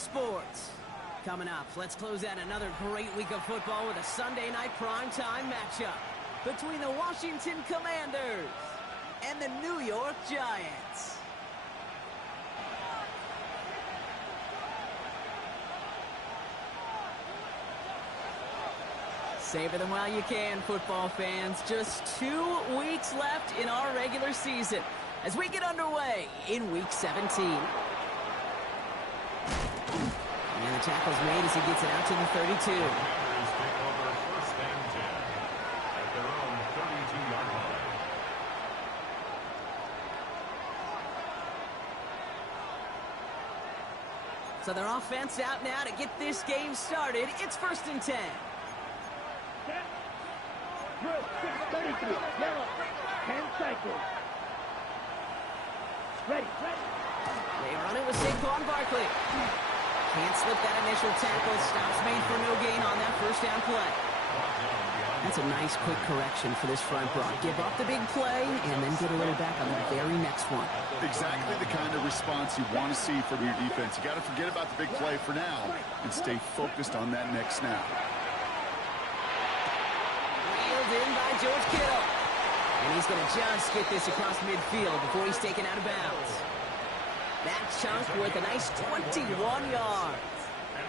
Sports. Coming up, let's close out another great week of football with a Sunday night primetime matchup between the Washington Commanders and the New York Giants. Savor them while you can, football fans. Just 2 weeks left in our regular season as we get underway in Week 17. And the tackle's made as he gets it out to the 32. So their offense out now to get this game started. It's 1st and 10. Drill 633, yellow, 10 cycles. Ready. They are on it with Saquon Barkley. Can't slip that initial tackle. Stops made for no gain on that first down play. That's a nice quick correction for this front row. Give up the big play and then get a little back on the very next one. Exactly the kind of response you want to see from your defense. You got to forget about the big play for now and stay focused on that next snap. In by George Kittle. And he's going to just get this across midfield before he's taken out of bounds. That chunk worth a nice 21 yards.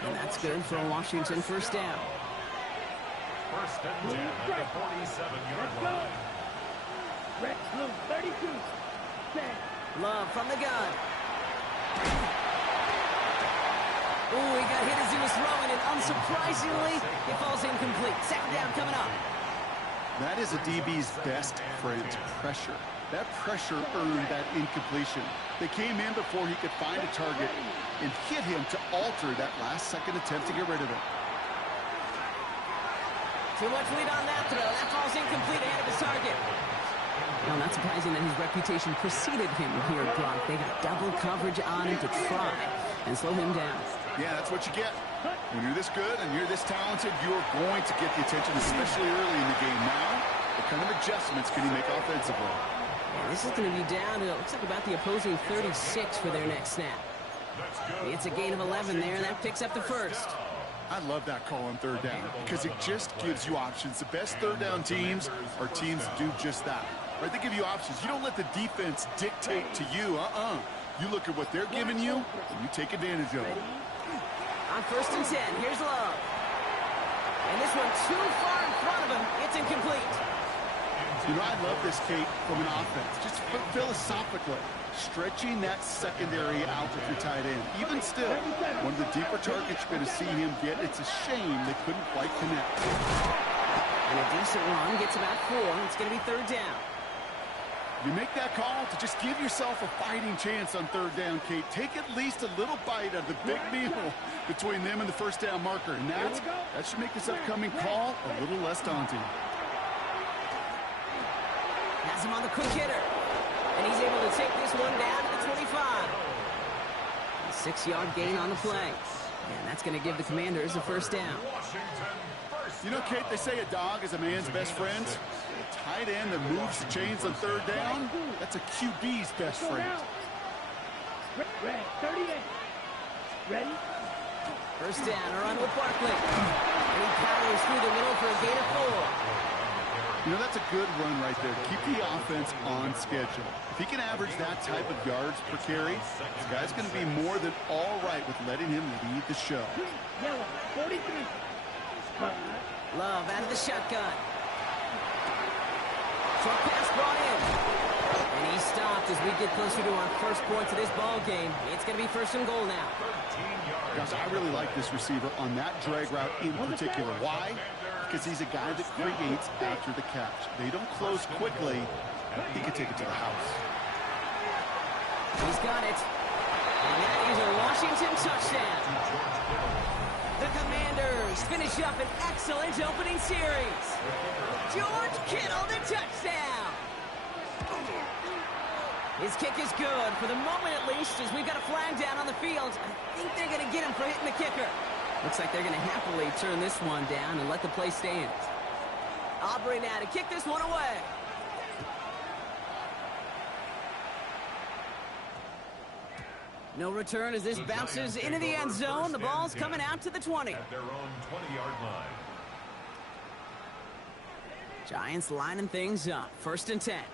And that's good for a Washington first down. 1st and 10 at the 47-yard line. Red, blue, 32. Set. Love from the gun. Ooh, he got hit as he was throwing, and unsurprisingly, it falls incomplete. 2nd down coming up. That is a DB's best friend, pressure. That pressure earned that incompletion. They came in before he could find a target and hit him to alter that last-second attempt to get rid of it. Too much lead on that throw. That falls incomplete ahead of his target. Well, not surprising that his reputation preceded him here, Brock. They got double coverage on him to try and slow him down. Yeah, that's what you get. When you're this good and you're this talented, you're going to get the attention, especially early in the game. Now, what kind of adjustments can he make offensively? Yeah, this is going to be down to, it looks like about the opposing 36 for their next snap. It's a gain of 11 there, and that picks up the first. I love that call on 3rd down because it just gives you options. The best 3rd down teams are teams that do just that. Right? They give you options. You don't let the defense dictate to you. You look at what they're giving you, and you take advantage of it. On 1st and 10, here's Love. And this one too far in front of him. It's incomplete. You know, I love this, Kate, from an offense. Just philosophically, stretching that secondary out with your tight end. Even still, one of the deeper targets you're going to see him get. It's a shame they couldn't quite connect. And a decent run gets about 4. It's going to be 3rd down. You make that call to just give yourself a fighting chance on 3rd down, Kate. Take at least a little bite out of the big meal between them and the first down marker. And that should make this upcoming call a little less daunting. Has him on the quick hitter. And he's able to take this one down to the 25. A 6-yard gain on the play. And that's going to give the Commanders a first down. You know, Kate, they say a dog is a man's best friend. A tight end that moves the chains on 3rd down, that's a QB's best friend. Red, 38. Ready? First down, a run with Barkley. And he powers through the middle for a gain of 4. You know, that's a good run right there. Keep the offense on schedule. If he can average that type of yards per carry, this guy's going to be more than all right with letting him lead the show. Yellow, 43. Love out of the shotgun. Short pass brought in. And he stopped as we get closer to our first points of this ball game. It's going to be 1st and goal now. Gosh, I really like this receiver on that drag route in particular. Why? Because he's a guy that creates after the catch. They don't close quickly. He can take it to the house. He's got it. And that is a Washington touchdown. The Commanders finish up an excellent opening series. George Kittle, the touchdown. His kick is good, for the moment at least, as we've got a flag down on the field. I think they're going to get him for hitting the kicker. Looks like they're going to happily turn this one down and let the play stand. Aubrey now to kick this one away. No return as this bounces into the end zone. The ball's coming out to the 20. At their own 20-yard line. Giants lining things up. 1st and 10.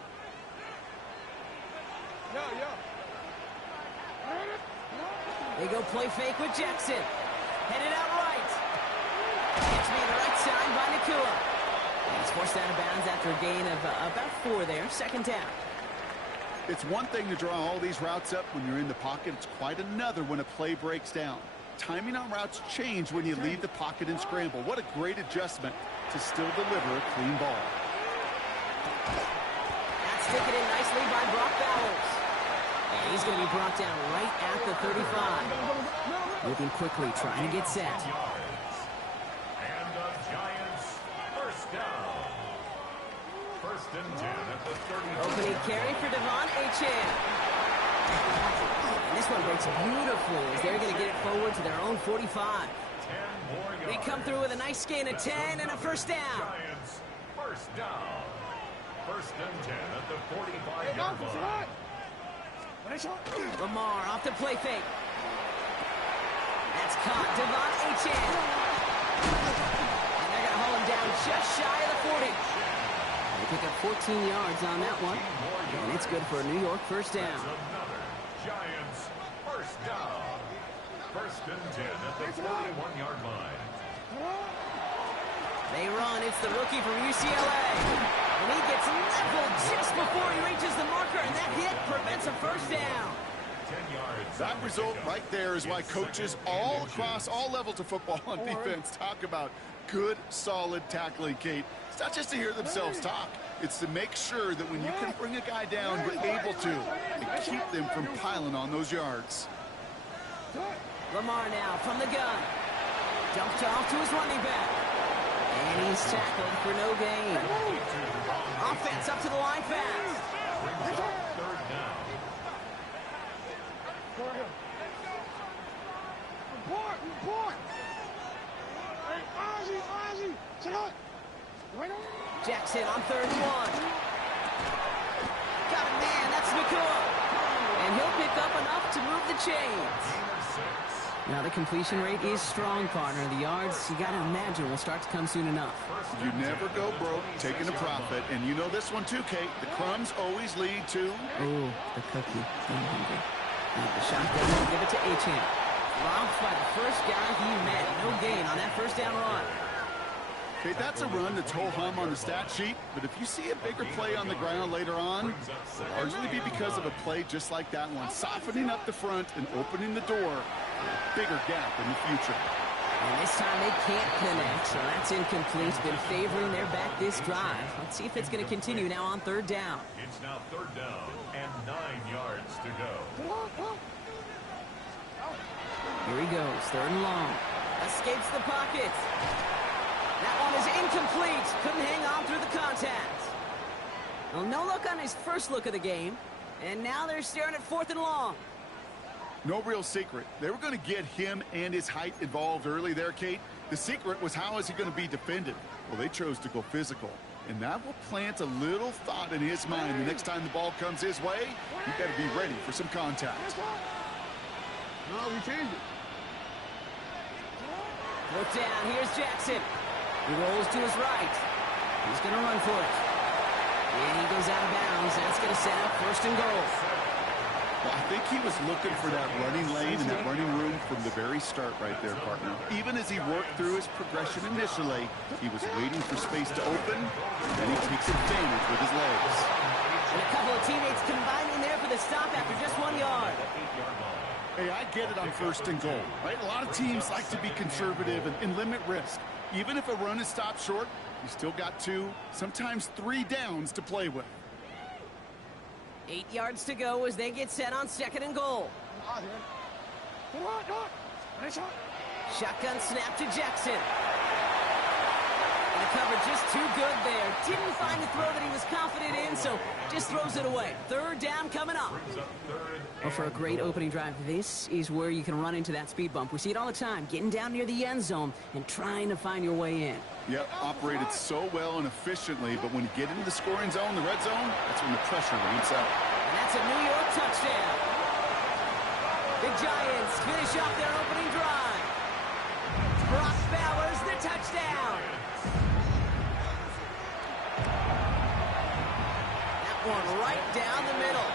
They go play fake with Jackson. Headed out right. Catch me the right side by Nacua. And he's forced out of bounds after a gain of about 4 there. 2nd down. It's one thing to draw all these routes up when you're in the pocket. It's quite another when a play breaks down. Timing on routes change when you leave the pocket and scramble. What a great adjustment to still deliver a clean ball. That's taken in nicely by Brock Bowers. And he's going to be brought down right at the 35. Moving quickly, trying to get set. And the Giants, 1st down. 1st and 10 at the 32. Opening carry for Devon Achane. And this one breaks beautifully as they're going to get it forward to their own 45. 10 more yards. They come through with a nice gain of 10 and a 1st down. Giants, 1st down. 1st and 10 at the 45-yard line. Lamar off the play fake. That's caught. Devon Achane. And they're going to haul him down just shy of the 40. They pick up 14 yards on that one. And it's good for a New York 1st down. Another Giants, 1st down. 1st and 10 at the 41-yard line. They run. It's the rookie from UCLA. And he gets leveled just before he reaches the marker. And that hit prevents a 1st down. 10 yards. That result right there is why coaches all across all levels of football on defense talk about good, solid tackling, Kate. It's not just to hear themselves talk. It's to make sure that when you can bring a guy down, you're able to and keep them from piling on those yards. Lamar now from the gun. Dumped off to his running back. And he's tackled for no gain. Offense up to the line fast. Brings up 3rd down. Jackson on 3rd and 1. Got a man, that's Nacua. And he'll pick up enough to move the chains. Now the completion rate is strong, partner. The yards, you got to imagine, will start to come soon enough. You never go broke taking a profit. And you know this one too, Kate. The crumbs always lead to... Oh, the cookie. I'm hungry. Now the shotgun will give it to Achane. Robbed by the first guy he met. No gain on that 1st down run. Okay, that's a run that's ho-hum on the stat sheet, but if you see a bigger play on the ground later on, it'll largely be because of a play just like that one, softening up the front and opening the door for a bigger gap in the future. And this time they can't connect, so that's incomplete. Been favoring their back this drive. Let's see if it's going to continue now on 3rd down. It's now 3rd down and 9 yards to go. Here he goes, 3rd and long. Escapes the pocket. That one is incomplete. Couldn't hang on through the contact. Well, no look on his first look of the game. And now they're staring at 4th and long. No real secret. They were going to get him and his height involved early there, Kate. The secret was how is he going to be defended? Well, they chose to go physical. And that will plant a little thought in his mind. The next time the ball comes his way, you got to be ready for some contact. No, we changed it. Look down. Here's Jackson. He rolls to his right. He's going to run for it. And he goes out of bounds. That's going to set up 1st and goal. Well, I think he was looking for that running lane and that running room from the very start right there, partner. Even as he worked through his progression initially, he was waiting for space to open, and then he takes advantage with his legs. And a couple of teammates combining there for the stop after just 1 yard. Hey, I get it on 1st and goal, right? A lot of teams like to be conservative and limit risk. Even if a run is stopped short, you still got 2, sometimes 3 downs to play with. 8 yards to go as they get set on 2nd and goal. Shotgun snap to Jackson. And the cover just too good there. Didn't find the throw that he was confident in, so just throws it away. 3rd down coming up. Well, for a great opening drive, this is where you can run into that speed bump. We see it all the time, getting down near the end zone and trying to find your way in. Yep, operated so well and efficiently, but when you get into the scoring zone, the red zone, that's when the pressure ramps up. And that's a New York touchdown. The Giants finish off their opening drive. Brock Bowers, the touchdown. That one right down the middle.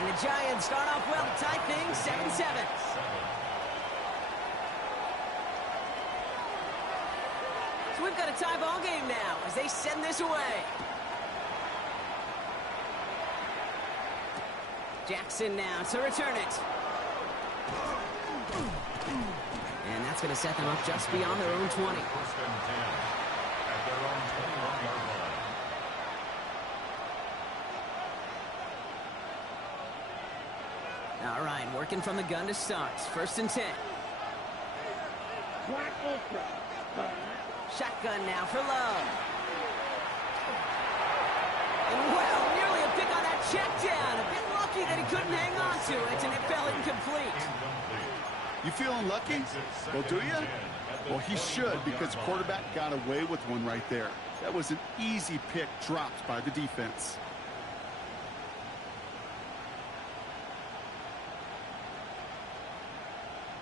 And the Giants start off well to tie things 7-7. So we've got a tie ball game now as they send this away. Jackson now to return it. And that's going to set them up just beyond their own 20. First and 10 at their own 21-yard line. All right, working from the gun to start. First and 10. Shotgun now for Love. And well, nearly a pick on that check down. A bit lucky that he couldn't hang on to it, and it fell incomplete. You feeling lucky? Well, do you? Well, he should, because the quarterback got away with one right there. That was an easy pick dropped by the defense.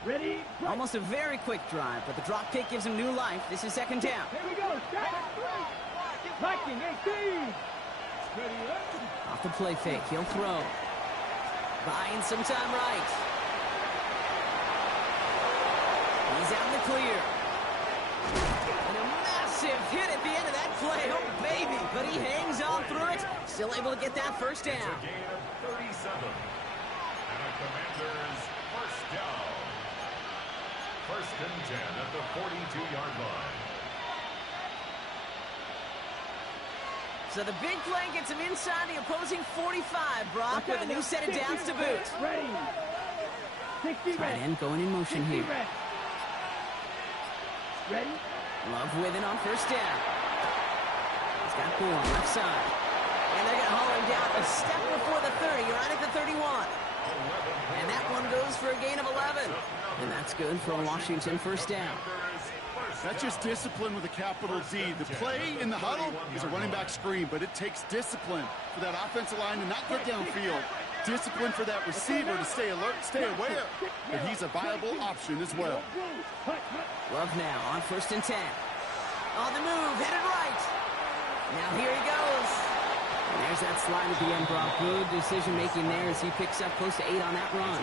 Ready? Almost a very quick drive, but the drop kick gives him new life. This is second down. Here we go. Viking 18. Off the play fake, he'll throw. Buying some time right. He's out in the clear. And a massive hit at the end of that play. Oh, baby. But he hangs on through it. Still able to get that first down. It's a gain of 37. And a Commanders first down. First and 10 at the 42-yard line. So the big play gets him inside the opposing 45, Brock, with a new set of downs to boot. Ready. 60 Tight end going in motion here. Ready? Love with it on first down. He's got Bull on left side. And they're going to haul him down a step before the 30, right at the 31. And that one goes for a gain of 11. And that's good for a Washington first down. That's just discipline with a capital D. The play in the huddle is a running back screen, but it takes discipline for that offensive line to not get downfield. Discipline for that receiver to stay alert, stay aware that he's a viable option as well. Love now on first and 10. On the move, headed right. Now here he goes. And there's that slide at the end, Brock. Good decision-making there as he picks up close to 8 on that run.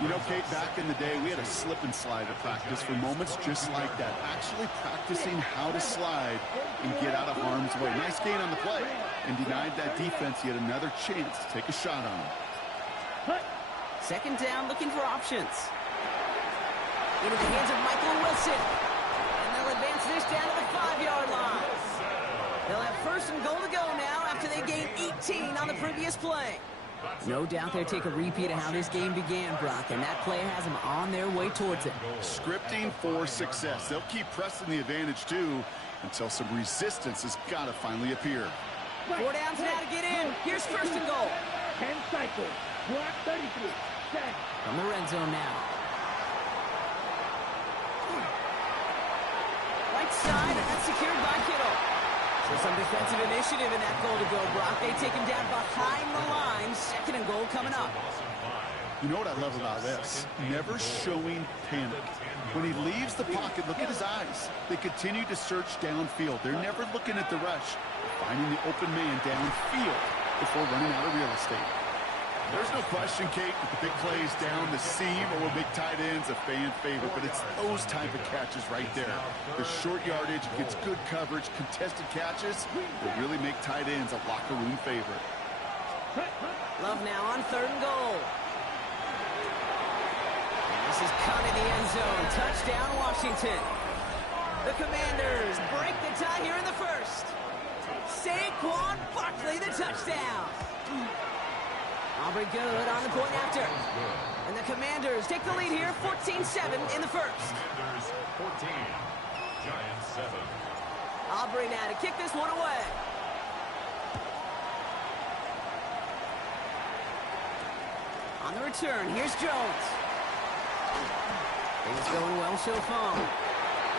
You know, Kate, back in the day, we had a slip and slide at practice for moments just like that. Actually practicing how to slide and get out of harm's way. Nice gain on the play. And denied that defense yet another chance to take a shot on him. Second down, looking for options. Into the hands of Michael Wilson. And they'll advance this down to the 5-yard line. They'll have first and goal to go now after they gained 18 on the previous play. No doubt they'll take a repeat of how this game began, Brock, and that play has them on their way towards it. Scripting for success. They'll keep pressing the advantage, too, until some resistance has got to finally appear. 4 downs now to get in. Here's first and goal. 10 cycles. Block 33. Set. From the red zone now. Right side, and that's secured by Kittle. So some defensive initiative in that goal to go, Brock. They take him down behind the line. Second and goal coming up. You know what I love about this? Never showing panic. When he leaves the pocket, look at his eyes. They continue to search downfield. They're never looking at the rush. Finding the open man downfield before running out of real estate. There's no question, Kate, that the big plays down the seam or will make tight ends a fan favorite, but it's those type of catches right there. The short yardage gets good coverage, contested catches that really make tight ends a locker room favorite. Love now on third and goal. And this is caught in the end zone. Touchdown, Washington. The Commanders break the tie here in the first. Saquon Barkley, the touchdown. Aubrey good on the point after. And the Commanders take the lead here, 14-7 in the first. Commanders 14, Giants 7. Aubrey now to kick this one away. On the return, here's Jones. Things going well so far.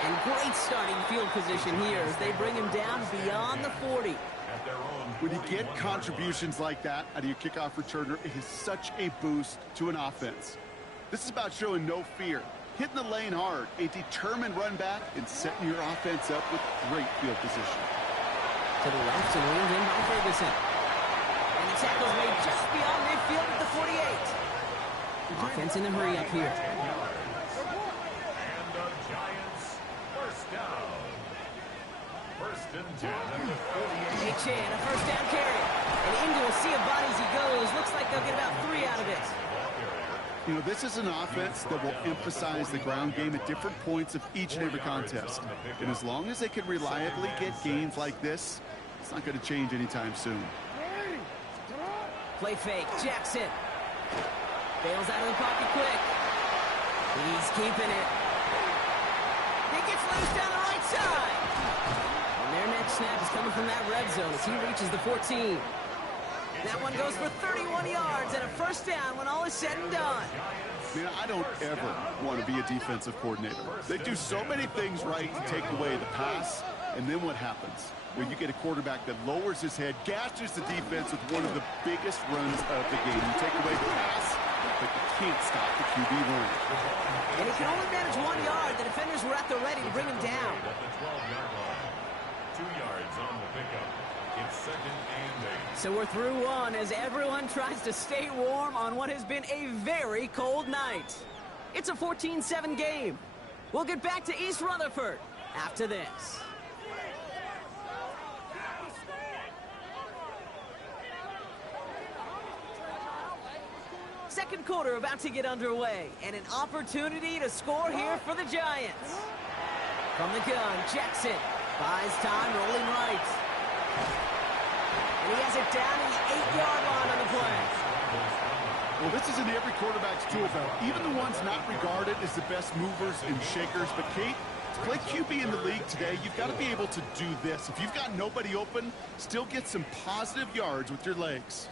And great starting field position here as they bring him down beyond the 40. When you get contributions like that out of your kickoff returner, it is such a boost to an offense. This is about showing no fear, hitting the lane hard, a determined run back, and setting your offense up with great field position. To the left and wheeled in by Ferguson. And the tackle's made just beyond midfield at the 48. Offense in a hurry up here. And the Giants first down. First and 10 at the 48. Achane, a first down carry. And into a sea of bodies he goes. Looks like they'll get about 3 out of it. You know, this is an offense that will emphasize the ground game at different points of each and every contest. And as long as they can reliably get gains like this, it's not going to change anytime soon. Play fake. Jackson. Bails out of the pocket quick. He's keeping it. He gets loose down the right side. And their next snap is coming from that red zone as he reaches the 14. That one goes for 31 yards and a first down when all is said and done. Man, I don't ever want to be a defensive coordinator. They do so many things right to take away the pass, and then what happens? Well, you get a quarterback that lowers his head, gashes the defense with one of the biggest runs of the game. You take away the pass, but you can't stop the QB run. And he can only manage 1 yard. The defenders were at the ready to bring him down. At the 12-yard line. 2 yards on the pickup. It's second and 8. So we're through one as everyone tries to stay warm on what has been a very cold night. It's a 14-7 game. We'll get back to East Rutherford after this. Second quarter about to get underway, and an opportunity to score here for the Giants. From the gun, Jackson buys time, rolling right. And he has it down to the 8-yard line on the play. Well, this isn't every quarterback's tool belt. Even the ones not regarded as the best movers and shakers. But, Kate, to play QB in the league today, you've got to be able to do this. If you've got nobody open, still get some positive yards with your legs.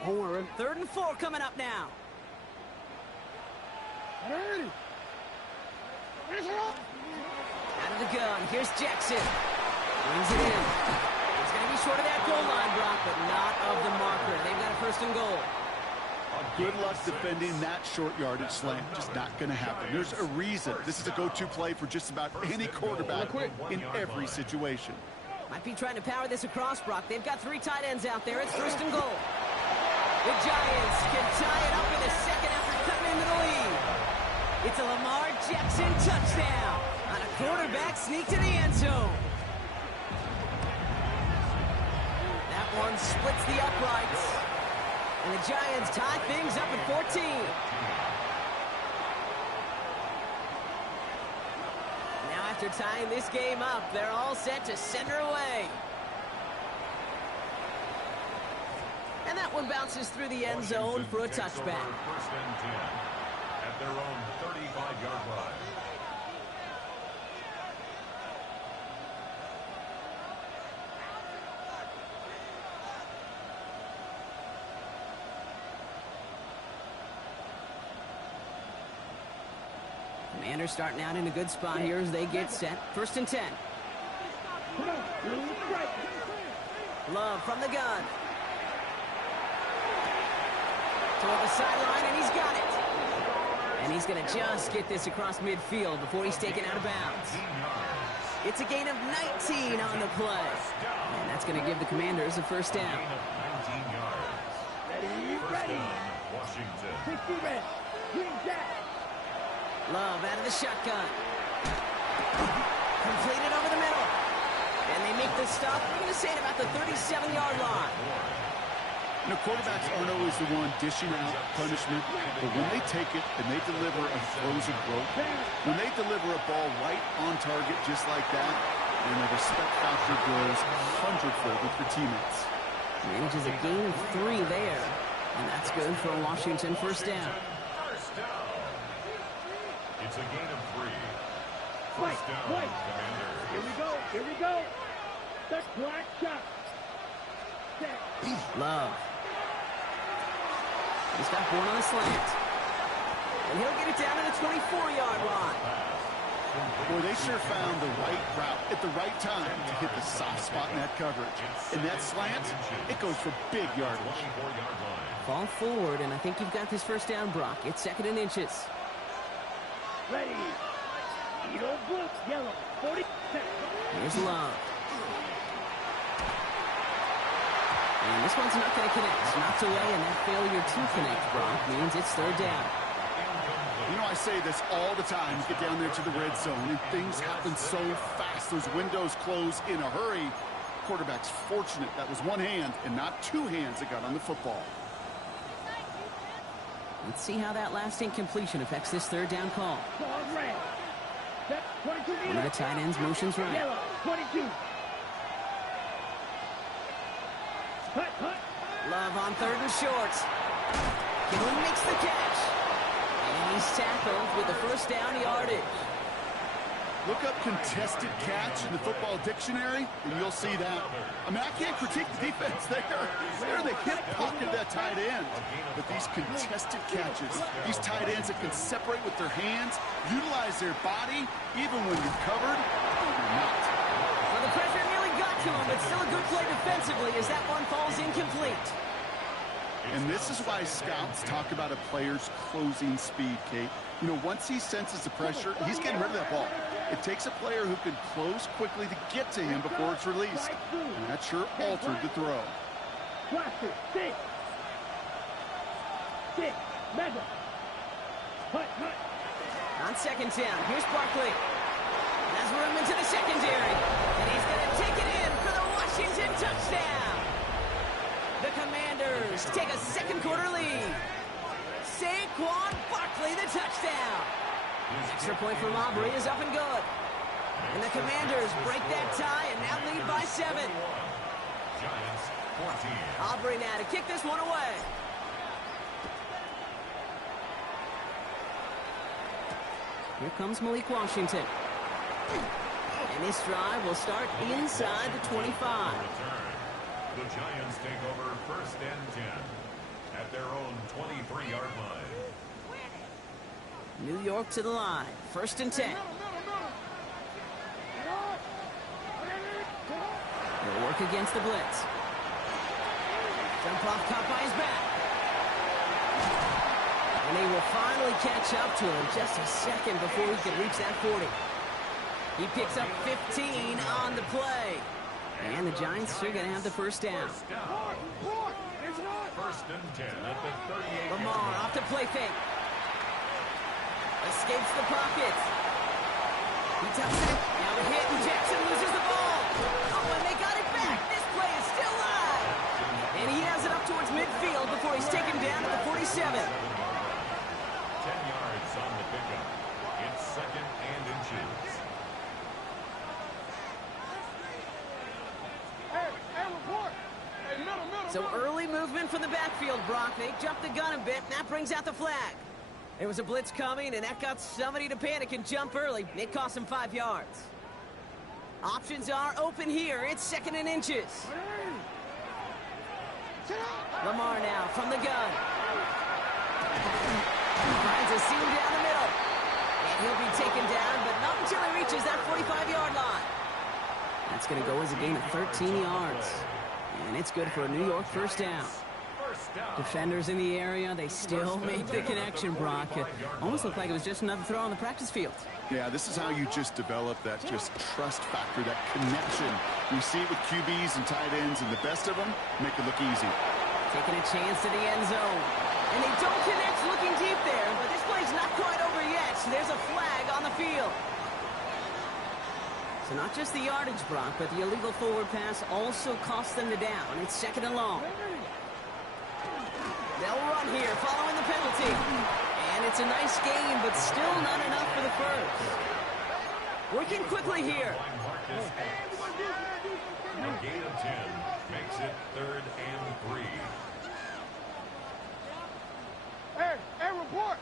Horn. 3rd and 4 coming up now. Out of the gun. Here's Jackson. Brings it in. He's going to be short of that goal line, Brock, but not of the marker. They've got a 1st and goal. Good luck defending that short yardage slant. Just not going to happen. There's a reason. This is a go-to play for just about any quarterback in every situation. Might be trying to power this across, Brock. They've got 3 tight ends out there. It's 1st and goal. The Giants can tie it up in the second after cutting into the lead. It's a Lamar Jackson touchdown on a quarterback sneak to the end zone. That one splits the uprights. And the Giants tie things up at 14. Now after tying this game up, they're all set to send her away. And that one bounces through the end zone for a touchback. 1st and 10 at their own 35-yard line. Commanders starting out in a good spot here as they get set. 1st and 10. Love from the gun. Toward the sideline, and he's got it. And he's going to just get this across midfield before he's taken out of bounds. It's a gain of 19 on the play. And that's going to give the Commanders a 1st down. 19 yards. 1st down, Washington. Love out of the shotgun. Completed over the middle. And they make the stop, I'm going to say, at about the 37-yard line. You know, quarterbacks aren't always the one dishing out punishment, but when they take it and they deliver a frozen rope, when they deliver a ball right on target just like that, then the respect factor grows 100-fold with your teammates. Manages a gain of 3 there, and that's good for a Washington 1st down. First down. It's a gain of 3. First down, Commanders. Here we go. The clock shot. Love. He's got one on the slant. And he'll get it down to the 24-yard line. Boy, they sure found the right route at the right time to hit the soft spot in that coverage. And that slant, it goes for big yardage. Fall forward, and I think you've got this first down, Brock. It's 2nd and inches. Ready. Eagle blue, yellow, 40. Here's Love. And this one's not going to connect. Knocked away, and that failure to connect, Brock, means it's 3rd down. You know, I say this all the time. You get down there to the red zone, and things happen so fast. Those windows close in a hurry. Quarterback's fortunate that was one hand and not two hands that got on the football. Let's see how that last incompletion affects this 3rd down call. One of the tight ends motions right. Yellow, 22. Love on 3rd and short. Gillen makes the catch. And he's tackled with the first down yardage. Look up contested catch in the football dictionary, and you'll see that. I mean, I can't critique the defense there. They're in the hip pocket of that tight end. But these contested catches, these tight ends that can separate with their hands, utilize their body, even when you're covered, you're not. Well, the pressure nearly got to him, but still a good play defensively as that one falls incomplete. And this is why scouts talk about a player's closing speed, Kate. You know, once he senses the pressure, he's getting rid of that ball. It takes a player who can close quickly to get to him before it's released. And that sure altered the throw. Six. Mega. On 2nd down, here's Barkley. Has room into the secondary. And he's going to take it in for the Washington touchdown. The Commanders take a 2nd quarter lead. Saquon Barkley, the touchdown. Extra point from Aubrey is up and good. And the Commanders break that tie and now lead by 7. Giants 14. Aubrey now to kick this one away. Here comes Malik Washington. And this drive will start inside the 25. The Giants take over 1st and 10 at their own 23-yard line. New York to the line. 1st and 10. They'll work against the blitz. Jump off, caught by his back. And they will finally catch up to him just a second before he can reach that 40. He picks up 15 on the play. And the Giants are going to have the first down. 1st and 10 at the 38. Lamar off the play fake. Escapes the pocket. He tucks it. Now a hit, and Jackson loses the ball. Oh, and they got it back. This play is still live. And he has it up towards midfield before he's taken down at the 47. 10 yards on the pickup. It's 2nd and inches. So early movement from the backfield, Brock. They jumped the gun a bit, and that brings out the flag. There was a blitz coming, and that got somebody to panic and jump early. It cost them 5 yards. Options are open here. It's 2nd and inches. Lamar now from the gun. Finds a seam down the middle. And he'll be taken down, but not until he reaches that 45-yard line. That's going to go as a gain of 13 yards. And it's good for a New York first down. Defenders in the area, they still make the connection, Brock. It almost looked like it was just another throw on the practice field. Yeah, this is how you just develop that just trust factor, that connection. You see it with QBs and tight ends, and the best of them make it look easy. Taking a chance to the end zone. And they don't connect looking deep there, but this play's not quite over yet. So there's a flag on the field. So not just the yardage, Brock, but the illegal forward pass also cost them the down. It's 2nd and long. They'll run here following the penalty. And it's a nice game, but still not enough for the first. Working quickly here. A gain of 10 makes it 3rd and 3. Hey, report.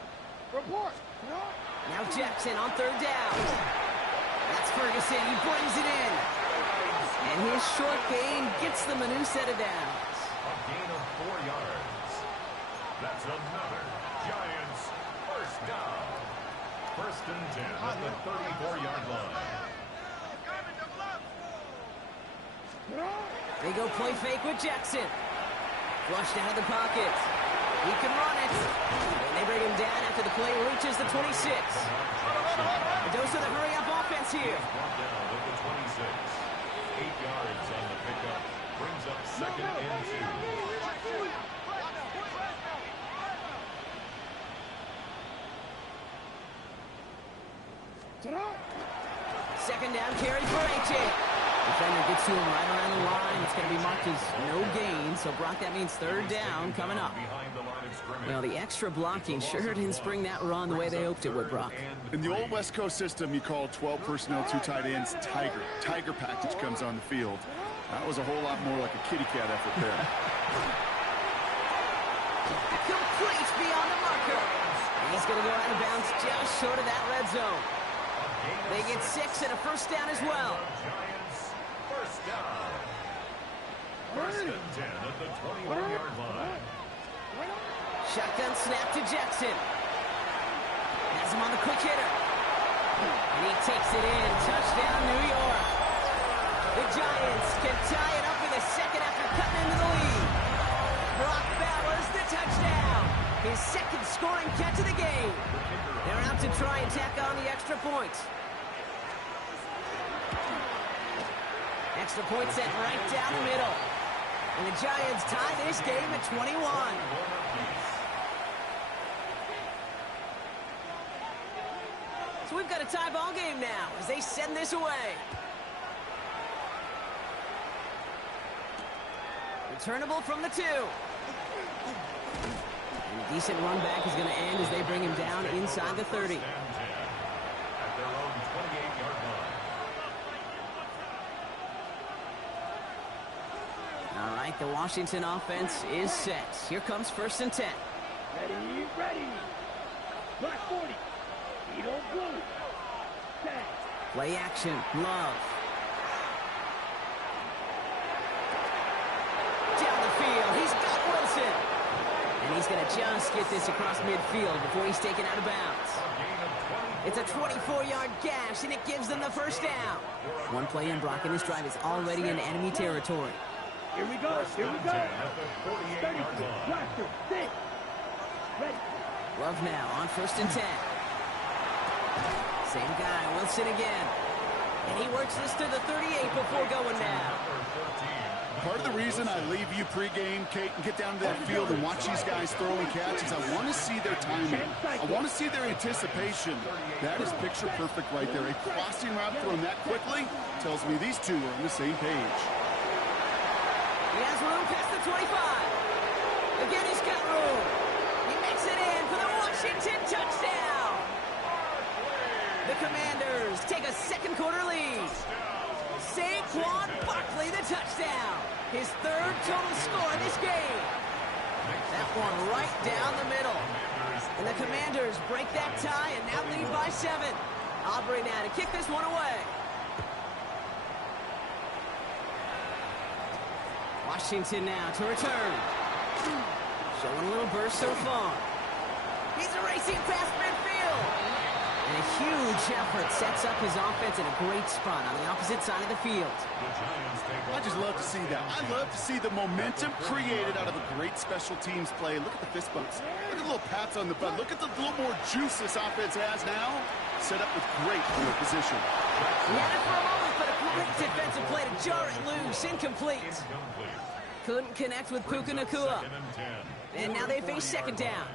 Now Jackson on 3rd down. That's Ferguson. He brings it in. And his short gain gets them a new set of downs. A gain of 4 yards. That's another Giants first down. First and 10 at the 34-yard line. They go play fake with Jackson. Flushed out of the pocket. He can run it. And they bring him down after the play reaches the 26. A dose of the hurry-up offense here. Brought down at the 26. 8 yards on the pickup. Brings up second and 2. Second down carry for A.J. Defender gets to him right around the line. It's going to be marked as no gain. So, Brock, that means third down coming up. Behind the line of scrimmage. Well, the extra blocking sure didn't spring that run the way they hoped it would, Brock. In the old West Coast system, you called 12 personnel, 2 tight ends, Tiger. Tiger package comes on the field. That was a whole lot more like a kitty cat effort there. Complete beyond the marker. He's going to go out of bounds just short of that red zone. They get 6 and a first down as well. Giants, first down. First and 10 at the 21-yard line. Shotgun snap to Jackson. Has him on the quick hitter. And he takes it in. Touchdown, New York. The Giants can tie it up in the second after cutting into the lead. Brock Bowers the touchdown. His second scoring catch of the game. They're out to try and tack on the extra point. Extra point set right down the middle. And the Giants tie this game at 21. So we've got a tie ball game now as they send this away. Returnable from the 2. And a decent run back is going to end as they bring him down inside the 30. At their own 28-yard line. All right, the Washington offense is set. Here comes first and 10. Ready, ready. Black 40. Edo blue. Tag. Play action, Love. Down the field, he's got Wilson. And he's going to just get this across midfield before he's taken out of bounds. It's a 24-yard gash, and it gives them the first down. One play in, Brock, and this drive is already in enemy territory. Here we go. Here we go. At the 48-yard line. Blaster. 6. Ready. Love now on first and 10. Same guy, Wilson again. And he works this to the 38 before going now. Part of the reason I leave you pregame, Kate, and get down to that field and watch these guys throw and catch is I want to see their timing. I want to see their anticipation. That is picture perfect right there. A crossing route thrown that quickly tells me these two are on the same page. He has room past the 25. Again, he's got room. He makes it in for the Washington touchdown. The Commanders take a second quarter lead. Saquon Barkley the touchdown. His third total score in this game. That one right down the middle. And the Commanders break that tie and now lead by 7. Aubrey now to kick this one away. Washington now to return. Showing a little burst so far. He's racing past midfield. And a huge effort sets up his offense in a great spot on the opposite side of the field. I just love to see that. I love to see the momentum created out of a great special teams play. Look at the fist bumps. Look at the little pats on the butt. Look at the little more juice this offense has now. Set up with great field position. He had it for a moment, but a great defensive play to jar it loose. Incomplete. Couldn't connect with Puka Nacua. And now they face second down.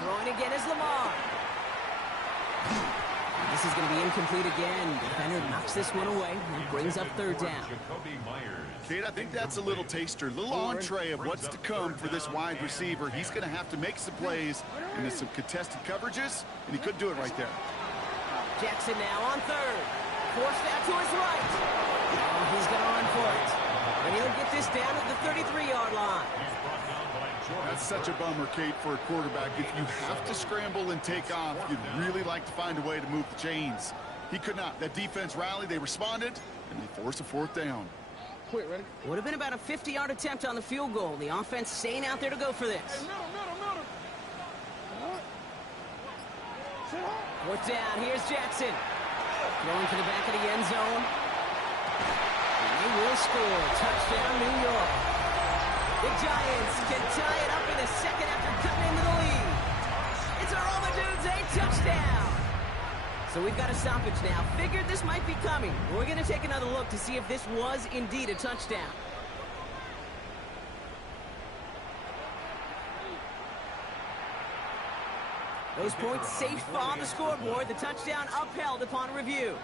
Throwing again is Lamar. This is going to be incomplete again. Defender knocks this one away and brings up third down. Kate, I think that's a little taster, a little entree of what's to come for this wide receiver. He's going to have to make some plays into some contested coverages, and he could do it right there. Jackson now on third. Forced out to his right. Oh, he's going to run for it. And he'll get this down at the 33-yard line. That's such a bummer, Kate, for a quarterback. If you have to scramble and take off, you'd really like to find a way to move the chains. He could not. That defense rallied, they responded, and they forced a fourth down. Quick, ready? Would have been about a 50-yard attempt on the field goal. The offense staying out there to go for this. Middle. Fourth down, here's Jackson. Throwing to the back of the end zone. And they will score. Touchdown, New York. The Giants can tie it up in a second after cutting into the lead. It's a Roma Dudes, a touchdown. So we've got a stoppage now. Figured this might be coming. We're going to take another look to see if this was indeed a touchdown. Those points safe on the scoreboard. The touchdown upheld upon review.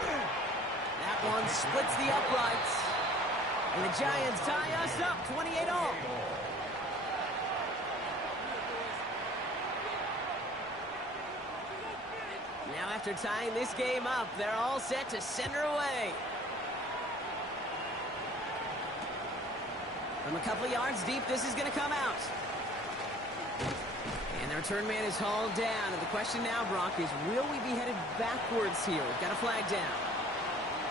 That one splits the uprights. And the Giants tie us up 28-all. Now after tying this game up, they're all set to center away. From a couple of yards deep, this is going to come out. And the return man is hauled down. And the question now, Brock, is will we be headed backwards here? We've got a flag down.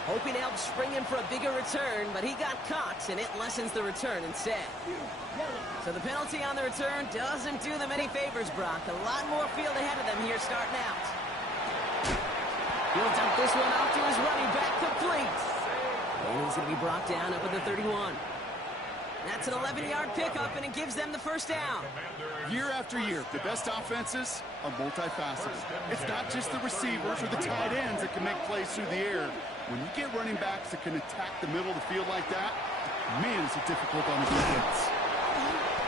Hoping to help spring him for a bigger return, but he got caught, and it lessens the return instead. So the penalty on the return doesn't do them any favors, Brock. A lot more field ahead of them here starting out. He'll dump this one off to his running back, complete. And he's going to be brought down up at the 31. That's an 11-yard pickup, and it gives them the first down. Year after year, the best offenses are multifaceted. It's not just the receivers or the tight ends that can make plays through the air. When you get running backs that can attack the middle of the field like that, man, is it difficult on the defense.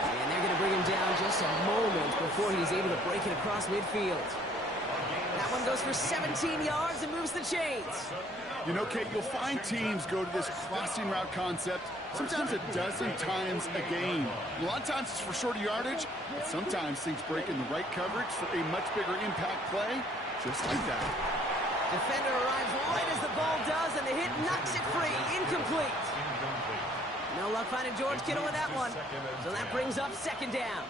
And they're going to bring him down just a moment before he's able to break it across midfield. That one goes for 17 yards and moves the chains. You know, Kate, you'll find teams go to this crossing route concept sometimes a dozen times a game. A lot of times it's for shorter yardage, but sometimes things break in the right coverage for a much bigger impact play, just like that. Defender arrives right as the ball does, and the hit knocks it free. Incomplete. No luck finding George Kittle with that one. So that brings up second down.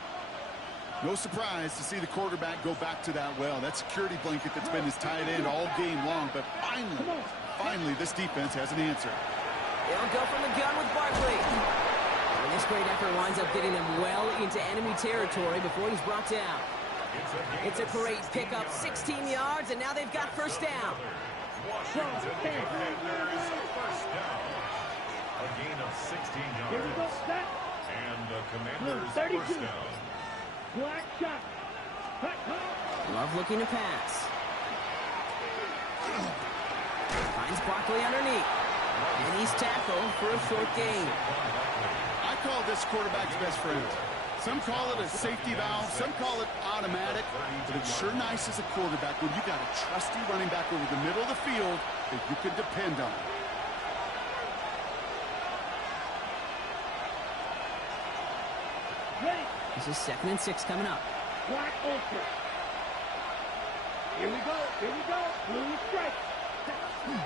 No surprise to see the quarterback go back to that well. That security blanket that's been his tight end all game long, but finally this defense has an answer. They'll go from the gun with Barkley. And this great effort winds up getting him well into enemy territory before he's brought down. It's a great pickup, 16 yards, and now they've got first down. Washington Commanders first down. A gain of 16 yards. And the Commanders first down. Black shot. Love looking to pass. Finds Barkley underneath. And he's tackled for a short gain. I call this quarterback's best friend. Some call it a safety valve, some call it automatic, but it's sure nice as a quarterback when you got a trusty running back over the middle of the field that you can depend on. Ready. This is 2nd and 6 coming up. Black open. Here we go. Blue strike.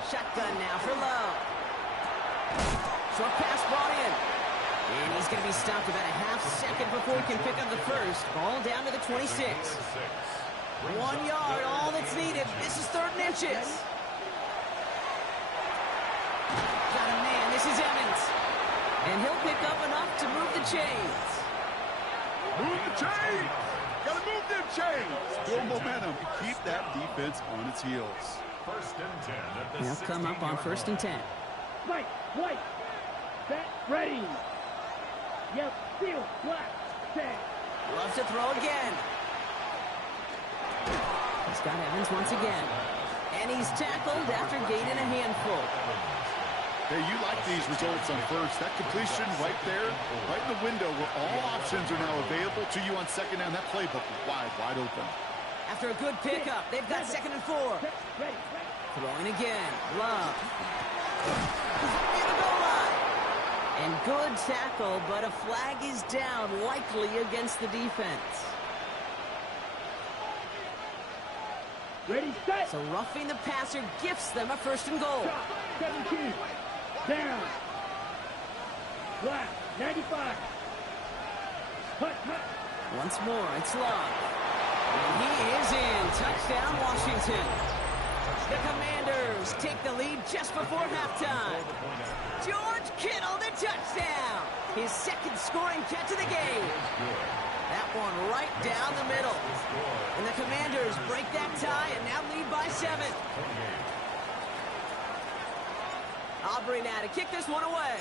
Shotgun now for Lowe. Short pass brought in. And he's going to be stopped about a half second before he can pick up the first. Ball down to the 26. 1 yard, all that's needed. This is 3rd and inches. Got a man. This is Evans. And he'll pick up enough to move the chains. Move the chains! Gotta move them chains! Build momentum. Keep that defense on its heels. First and 10 at the They'll come up on 1st and 10. Right. Set. Ready. Yep. Field. Black. Set. Loves to throw again. He's got Evans once again. And he's tackled after gaining a handful. Hey, you like these results on first. That completion right there, right in the window where all options are now available to you on second down. That playbook is wide open. After a good pickup, they've got 2nd and 4. Ready. Throwing again. Love. Near the goal line. And good tackle, but a flag is down, likely against the defense. Ready. Set. So roughing the passer gifts them a 1st and goal. 17. Down. Black. 95. Hut. Once more, it's Love. And he is in. Touchdown, Washington. The Commanders take the lead just before halftime. George Kittle, the touchdown. His second scoring catch of the game. That one right down the middle. And the Commanders break that tie and now lead by 7. Aubrey now to kick this one away.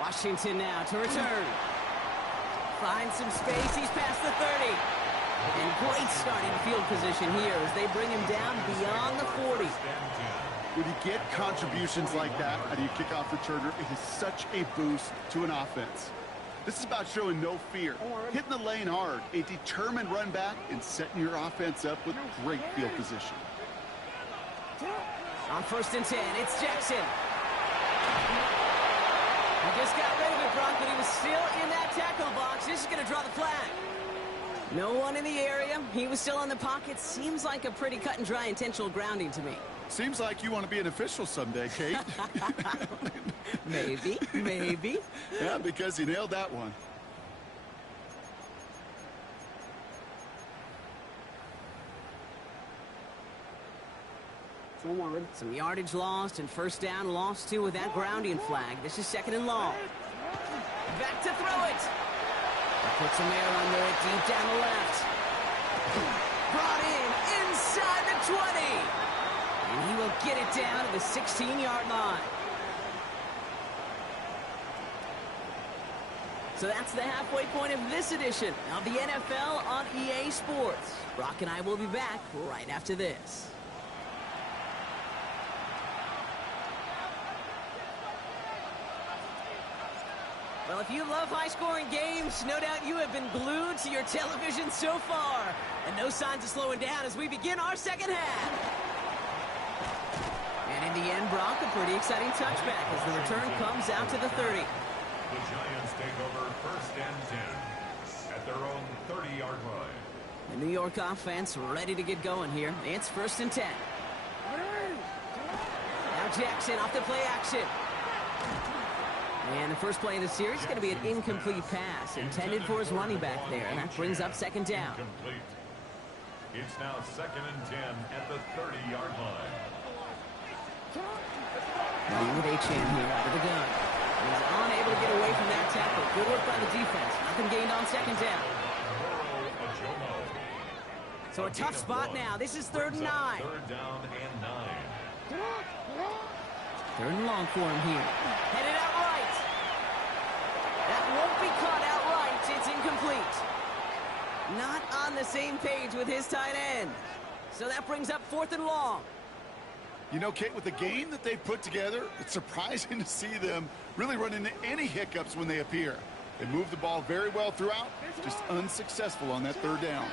Washington now to return. Finds some space. He's past the 30. And great starting field position here as they bring him down beyond the 40. When you get contributions like that out of your kickoff returner, it is such a boost to an offense. This is about showing no fear, hitting the lane hard, a determined run back, and setting your offense up with great field position. On 1st and 10, it's Jackson. He just got rid of it, Brock, but he was still in that tackle box. This is going to draw the flag. No one in the area. He was still in the pocket. Seems like a pretty cut and dry intentional grounding to me. Seems like you want to be an official someday, Kate. Maybe, maybe. Yeah, because you nailed that one. Some yardage lost and 1st down lost too with that grounding flag. This is 2nd and long. Back to throw it. Put some air under it deep down the left. Brought in inside the 20. And he will get it down to the 16-yard line. So that's the halfway point of this edition of the NFL on EA Sports. Brock and I will be back right after this. Well, if you love high-scoring games, no doubt you have been glued to your television so far. And no signs of slowing down as we begin our second half. And in the end, Brock, a pretty exciting touchback as the return comes out to the 30. The Giants take over 1st and 10 at their own 30-yard line. The New York offense ready to get going here. It's 1st and 10. Now Jackson off the play action. And the first play of the series is going to be an incomplete pass intended for his running back there. And that brings up 2nd down. Incomplete. It's now 2nd and 10 at the 30-yard line. Running with Achane here out of the gun. And he's unable to get away from that tackle. Good work by the defense. Nothing gained on 2nd down. So a tough spot now. This is 3rd and 9. 3rd down and 9. 3rd and long for him here. Headed out right. That won't be caught outright. It's incomplete. Not on the same page with his tight end. So that brings up 4th and long. You know, Kate, with the game that they put together, it's surprising to see them really run into any hiccups when they appear. They move the ball very well throughout, just unsuccessful on that 3rd down.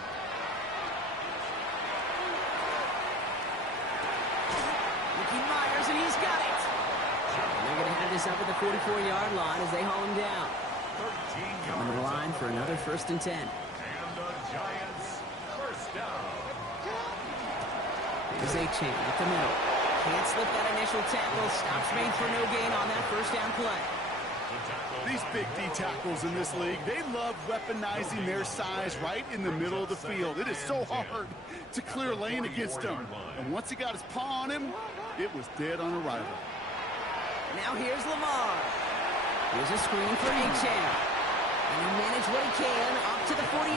Mickey Myers, and he's got it. And they're going to have this up at the 44-yard line as they haul him down. 13 On the line for another 1st and 10. And the Giants 1st down. There's Achane at the middle. Can't slip that initial tackle. Stops made for no gain on that 1st down play. These big D tackles in this league, they love weaponizing their size right in the middle of the field. It is so hard to clear lane against him. And once he got his paw on him, it was dead on arrival. Now here's Lamar. Here's a screen for Achane. And he managed what he can up to the 48.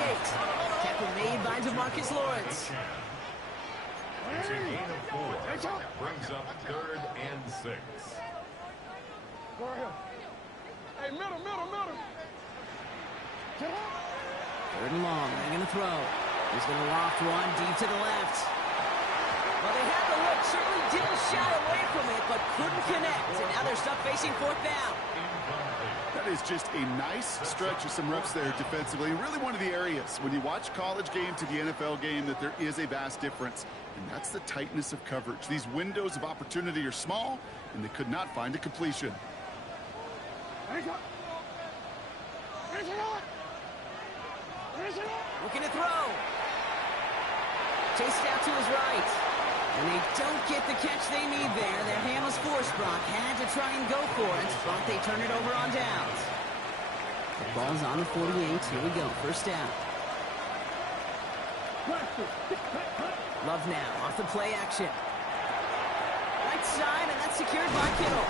Tackle made by DeMarcus Lawrence. It's a gain of 4. Brings up 3rd and 6. Hey, middle. 3rd and long. They're going to throw. He's going to loft one deep to the left. Well, they had the look. Certainly didn't shy away from it, but couldn't connect. And now they're stuck facing 4th down. That is just a nice stretch of some reps there defensively. Really one of the areas when you watch college game to the NFL game that there is a vast difference. And that's the tightness of coverage. These windows of opportunity are small, and they could not find a completion. Looking to throw. Chased out to his right. And they don't get the catch they need there. Their hand was forced, Brock. Had to try and go for it, but they turn it over on downs. The ball's on the 48. Here we go. 1st down. Love now, off the play action. Right side, and that's secured by Kittle.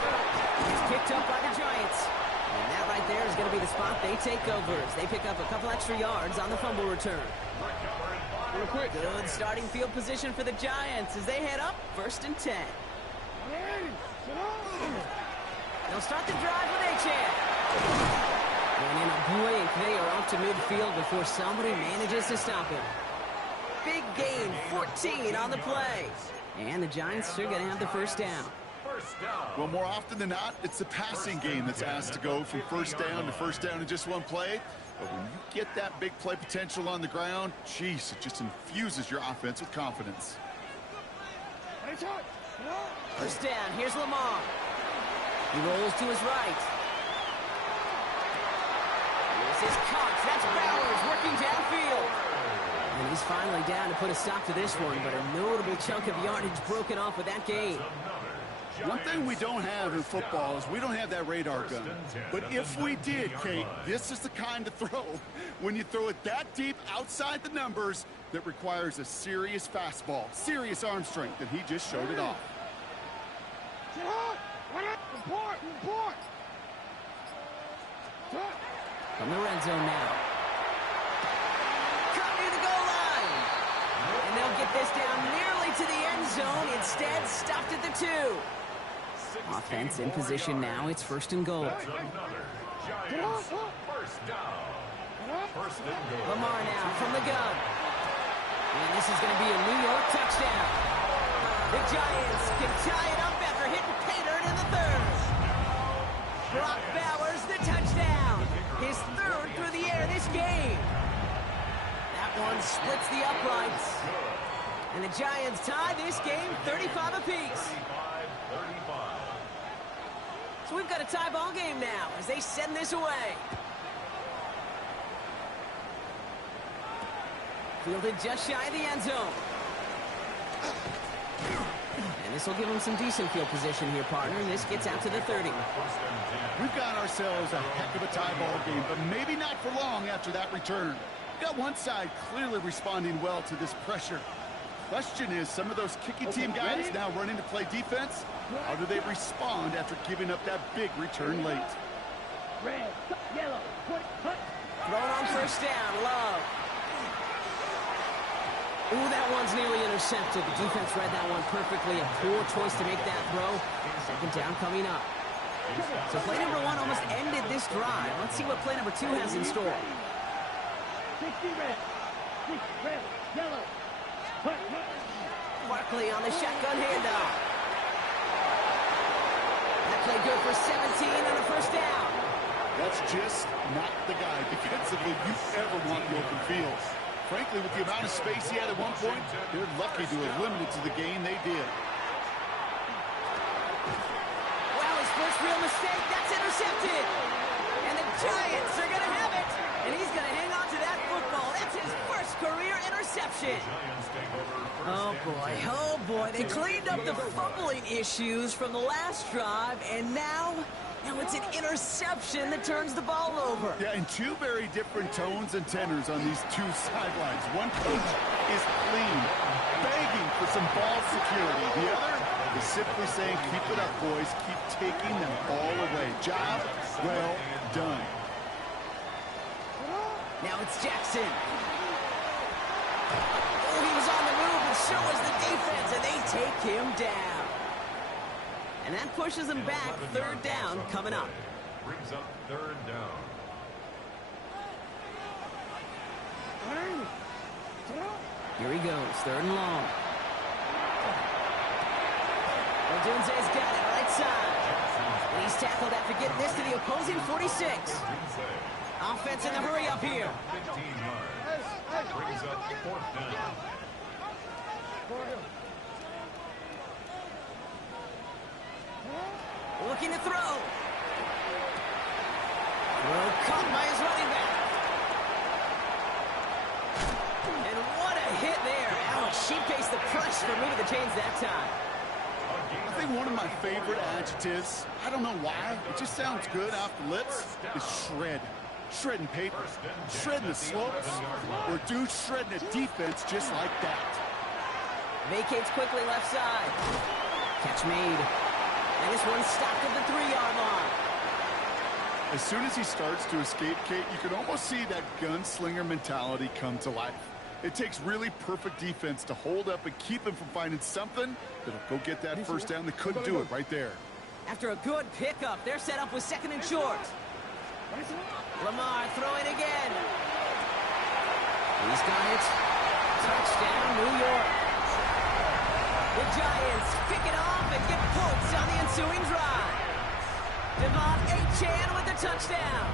He's picked up by the Giants. And that right there is going to be the spot they take over as they pick up a couple extra yards on the fumble return. Good starting field position for the Giants as they head up 1st and 10. They'll start the drive with Achane. And in a blink, they are up to midfield before somebody manages to stop him. Big gain, 14 on the play. And the Giants are going to have the first down. Well, more often than not, it's the passing game that's asked to go from first down to first down in just one play. But when you get that big play potential on the ground, geez, it just infuses your offense with confidence. First down, here's Lamar. He rolls to his right. This is Cox. That's Bowers working downfield. And he's finally down to put a stop to this one, but a notable chunk of yardage broken off with that gain. One thing we don't have in football is we don't have that radar gun. But if we did, Kate, this is the kind of throw, when you throw it that deep outside the numbers, that requires a serious fastball, serious arm strength, and he just showed it off. From the red zone now. Cut near the goal line. And they'll get this down nearly to the end zone. Instead, stopped at the 2. Offense in position now. It's 1st and goal. Lamar now from the gun. And this is going to be a New York touchdown. The Giants can tie it up after hitting pay dirt in the 3rd. Brock Bowers, the touchdown. His 3rd through the air this game. That one splits the uprights. And the Giants tie this game 35 apiece. So we've got a tie ball game now as they send this away. Fielded just shy of the end zone. And this will give them some decent field position here, partner. And this gets out to the 30. We've got ourselves a heck of a tie ball game, but maybe not for long after that return. We've got one side clearly responding well to this pressure. Question is, some of those kicking team guys now running to play defense, how do they respond after giving up that big return late? Red, yellow, Thrown on first down, Love. Ooh, that one's nearly intercepted. The defense read that one perfectly. A poor choice to make that throw. 2nd down coming up. So play number 1 almost ended this drive. Let's see what play number 2 has in store. 60 red, 6 red, yellow. Barkley on the shotgun handoff. That play good for 17 and a first down. That's just not the guy defensively you ever want in the open field. Frankly, with the amount of space he had at one point, they're lucky to have limited to the gain they did. Well, his first real mistake, that's intercepted. And the Giants are going to have it. And he's going to hang on to that football. That's his first career interception. Oh, boy. They cleaned up the fumbling issues from the last drive, and now it's an interception that turns the ball over. Yeah, and 2 very different tones and tenors on these 2 sidelines. One coach is clean, begging for some ball security. The other is simply saying, keep it up, boys. Keep taking them all away. Job well done. Now it's Jackson. Oh, he was on the move, and so was the defense, and they take him down. And that pushes them back. 3rd down coming up. Brings up 3rd down. Here he goes, 3rd and long. Odunze's got it, right side. And he's tackled after getting this to the opposing 46. Offense in the hurry up here. 15 yards. Brings up 4th down. Looking to throw. Throw caught by his running back. And what a hit there. Ouch, she faced the press for moving the chains that time. I think one of my favorite adjectives, I don't know why, it just sounds good off the lips, is shred. shredding paper, shredding the slopes, or dude shredding a defense just like that. Vacates quickly left side. Catch made. And this one's stopped at the 3-yard line. As soon as he starts to escape, Kate, you can almost see that gunslinger mentality come to life. It takes really perfect defense to hold up and keep him from finding something that'll go get that first down. They couldn't do it right there. After a good pickup, they're set up with 2nd and short. Lamar throwing again. He's got it. Touchdown, New York. The Giants pick it off and get points on the ensuing drive. Devon Achane with the touchdown.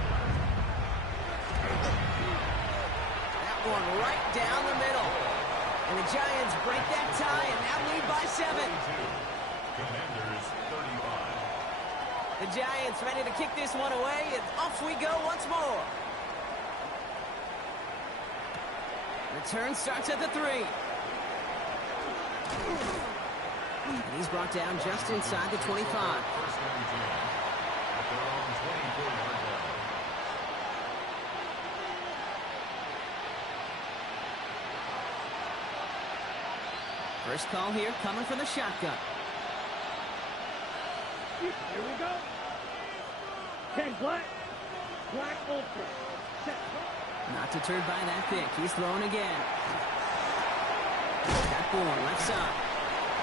That one right down the middle. And the Giants break that tie and now lead by 7. Commanders 35. The Giants ready to kick this one away, and off we go once more. Return starts at the 3. And he's brought down just inside the 25. First and 10. At their own 24-yard line. First call here coming from the shotgun. Here we go. 10 black. Black ultra. Set. Not deterred by that pick. He's throwing again. Got Bourne left side.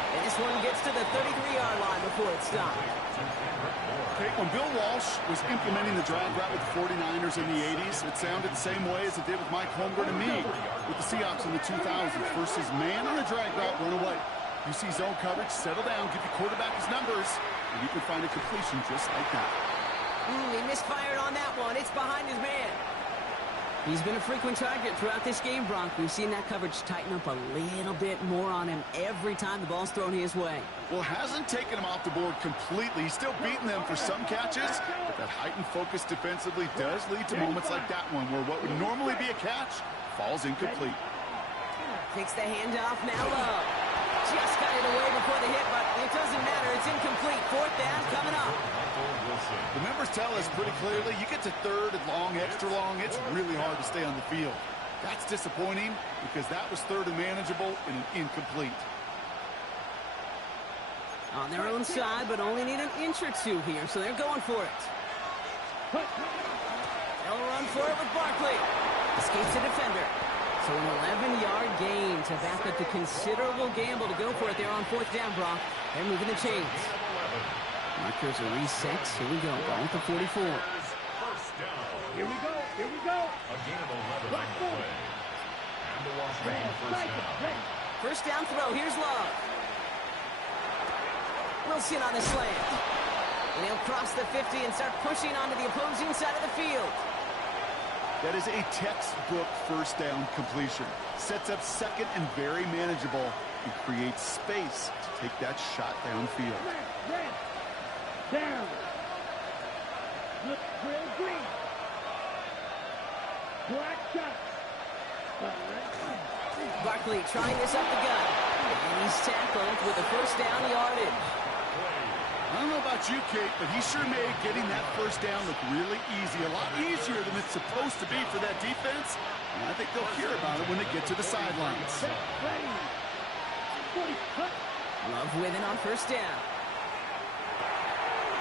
And this one gets to the 33-yard line before it's stopped. Okay, when Bill Walsh was implementing the drag route with the 49ers in the 80s, it sounded the same way as it did with Mike Holmgren and me with the Seahawks in the 2000s. Versus man on the drag route, run away. You see zone coverage, settle down, give your quarterback his numbers, and you can find a completion just like that. He misfired on that one. It's behind his man. He's been a frequent target throughout this game, Bronk. We've seen that coverage tighten up a little bit more on him every time the ball's thrown his way. Well, hasn't taken him off the board completely. He's still beating them for some catches, but that heightened focus defensively does lead to moments like that one where what would normally be a catch falls incomplete. Takes the handoff, now Love. Just got it away before the hit, but it doesn't matter. It's incomplete. 4th down coming up. The numbers tell us pretty clearly, you get to 3rd and long, extra long, it's really hard to stay on the field. That's disappointing because that was 3rd and manageable and an incomplete. On their own side, but only need an inch or 2 here, so they're going for it. They'll run for it with Barkley. Escapes the defender. So an 11-yard gain to back up the considerable gamble to go for it there on 4th down, Brock. They're moving the chains. Markers are reset. Here we go. Ball at the 44. First down. Here we go. Here we go. A gain of 11 on the play. And the Washington first down. First down throw. Here's Love. Wilson on the slant. And he'll cross the 50 and start pushing onto the opposing side of the field. That is a textbook first down completion. Sets up 2nd and very manageable and creates space to take that shot downfield. Red. Down. Look, real green. Black shot. Barkley trying this up the gut. And he's tackled with a first down yardage. I don't know about you, Kate, but he sure made getting that first down look really easy. A lot easier than it's supposed to be for that defense. And I think they'll hear about it when they get to the sidelines. Love with it on first down.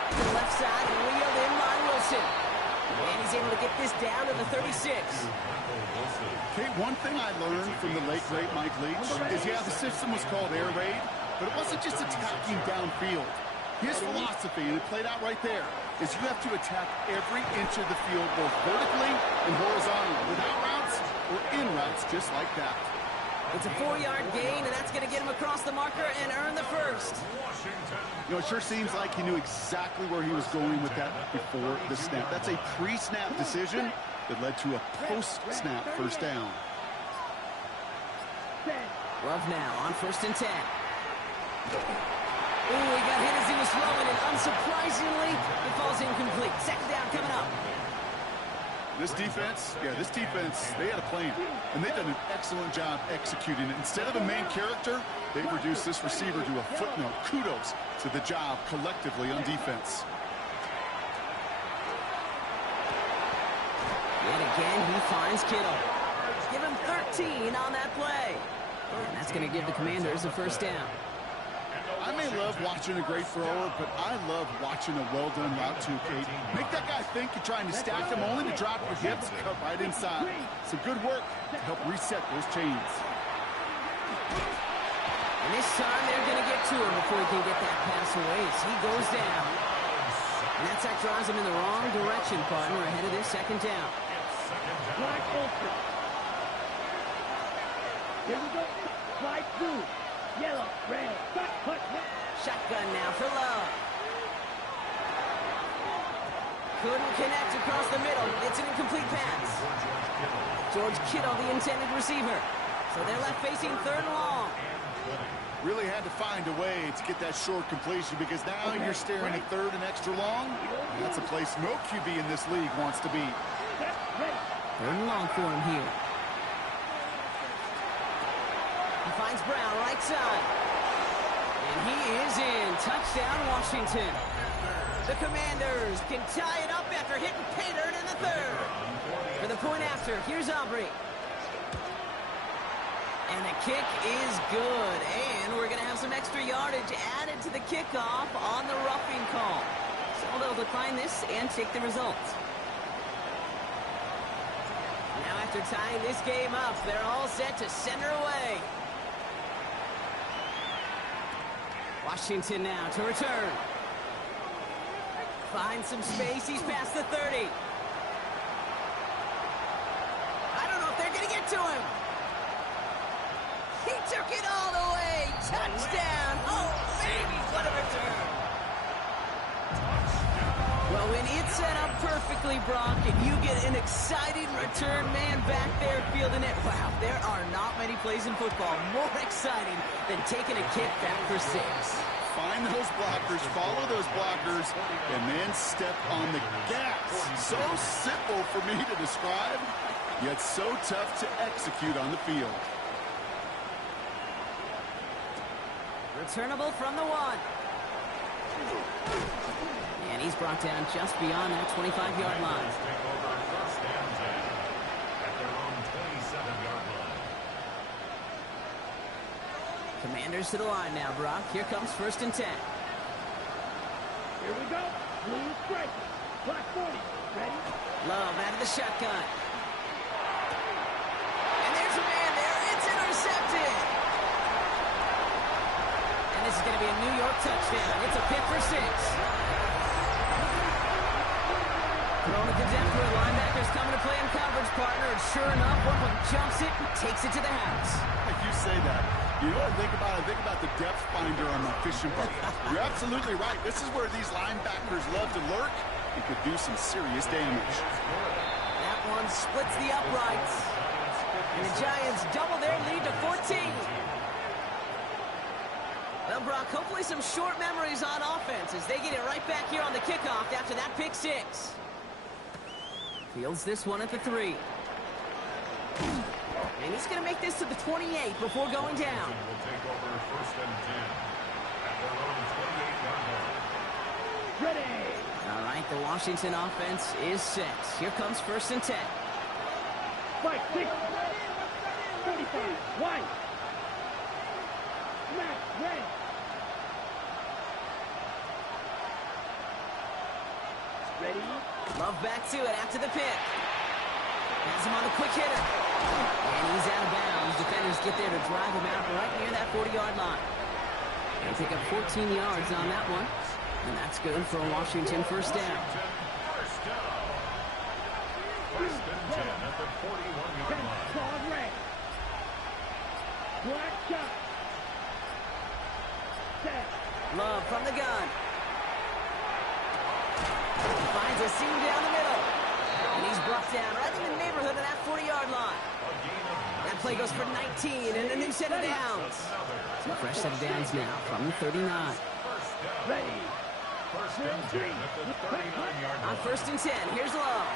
To the left side, wheeled in by Wilson. And he's able to get this down to the 36. Kate, one thing I learned from the late, great Mike Leach is, yeah, the system was called air raid, but it wasn't just attacking downfield. His philosophy, and it played out right there, is you have to attack every inch of the field, both vertically and horizontally, without routes or in routes, just like that. It's a 4-yard gain, and that's going to get him across the marker and earn the first. You know, it sure seems like he knew exactly where he was going with that before the snap. That's a pre-snap decision that led to a post-snap first down. Love now on 1st and 10. Ooh, he got hit as he was throwing, and unsurprisingly, it falls incomplete. 2nd down coming up. This defense, they had a plan, and they've done an excellent job executing it. Instead of a main character, they've reduced this receiver to a footnote. Kudos to the job collectively on defense. Again, he finds Kittle. Give him 13 on that play. And that's going to give the Commanders a first down. I may love watching a great thrower, but I love watching a well-done route too, Kate. Make that guy think you're trying to stack him only to drop your hips, cut right inside. Some good work to help reset those chains. And this time they're going to get to him before he can get that pass away as he goes down. And that sack drives him in the wrong direction, partner, ahead of this second down. Black ultra. Here we go. Slide through. Yellow, red, cut. Shotgun now for Love. Couldn't connect across the middle. It's an incomplete pass. George Kittle, the intended receiver. So they're left facing third and long. Really had to find a way to get that short completion because now you're staring at third and extra long. That's a place no QB in this league wants to be. Third and long for him here. He finds Brown right side. And he is in. Touchdown, Washington. The Commanders can tie it up after hitting pay dirt in the third. For the point after, here's Aubrey. And the kick is good. And we're going to have some extra yardage added to the kickoff on the roughing call. So they'll decline this and take the results. Now after tying this game up, they're all set to send her away. Washington now to return. Finds some space. He's past the 30. I don't know if they're going to get to him. He took it all the way. Touchdown. Oh, baby, what a return. Well, when it's set up perfectly, Brock, and you get an exciting return man back there fielding it, wow, there are not many plays in football more exciting than taking a kick back for 6. Find those blockers, follow those blockers, and then step on the gas. So simple for me to describe, yet so tough to execute on the field. Returnable from the 1. And he's brought down just beyond that 25-yard line. Commanders to the line now, Brock. Here comes 1st and 10. Here we go. Blue strike. Black 40. Ready? Love out of the shotgun. And there's a man there. It's intercepted. And this is going to be a New York touchdown. It's a pick for 6. Thrown at the depth where linebackers coming to play in coverage, partner. And sure enough, one of them jumps it and takes it to the house. You say that. You know what I think about? I think about the depth finder on my fishing boat. You're absolutely right. This is where these linebackers love to lurk and could do some serious damage. That one splits the uprights. And the Giants double their lead to 14. Well, Brock, hopefully some short memories on offense as they get it right back here on the kickoff after that pick 6. Fields this one at the 3. And he's going to make this to the 28 before going down. Will take over 1st and 10 at their own 28-yard line. Ready. All right, the Washington offense is set. Here comes 1st and 10. Fight, 6. 45. White. Max, red. Ready. Love back to it after the pick. Has him on a quick hitter. And he's out of bounds. Defenders get there to drive him out right near that 40-yard line. They pick up 14 yards on that one. And that's good for a Washington first down. First down. 1st and 10 at the 41-yard line. Solid red. Black shot. Set. Love from the gun. Finds a seam down the middle. And he's brought down right in the neighborhood of that 40-yard line. That play goes for 19 and a new set of downs. So a fresh set of downs now from the 39. Ready. 1st and 10 at the 39-yard On line. 1st and 10, here's Love.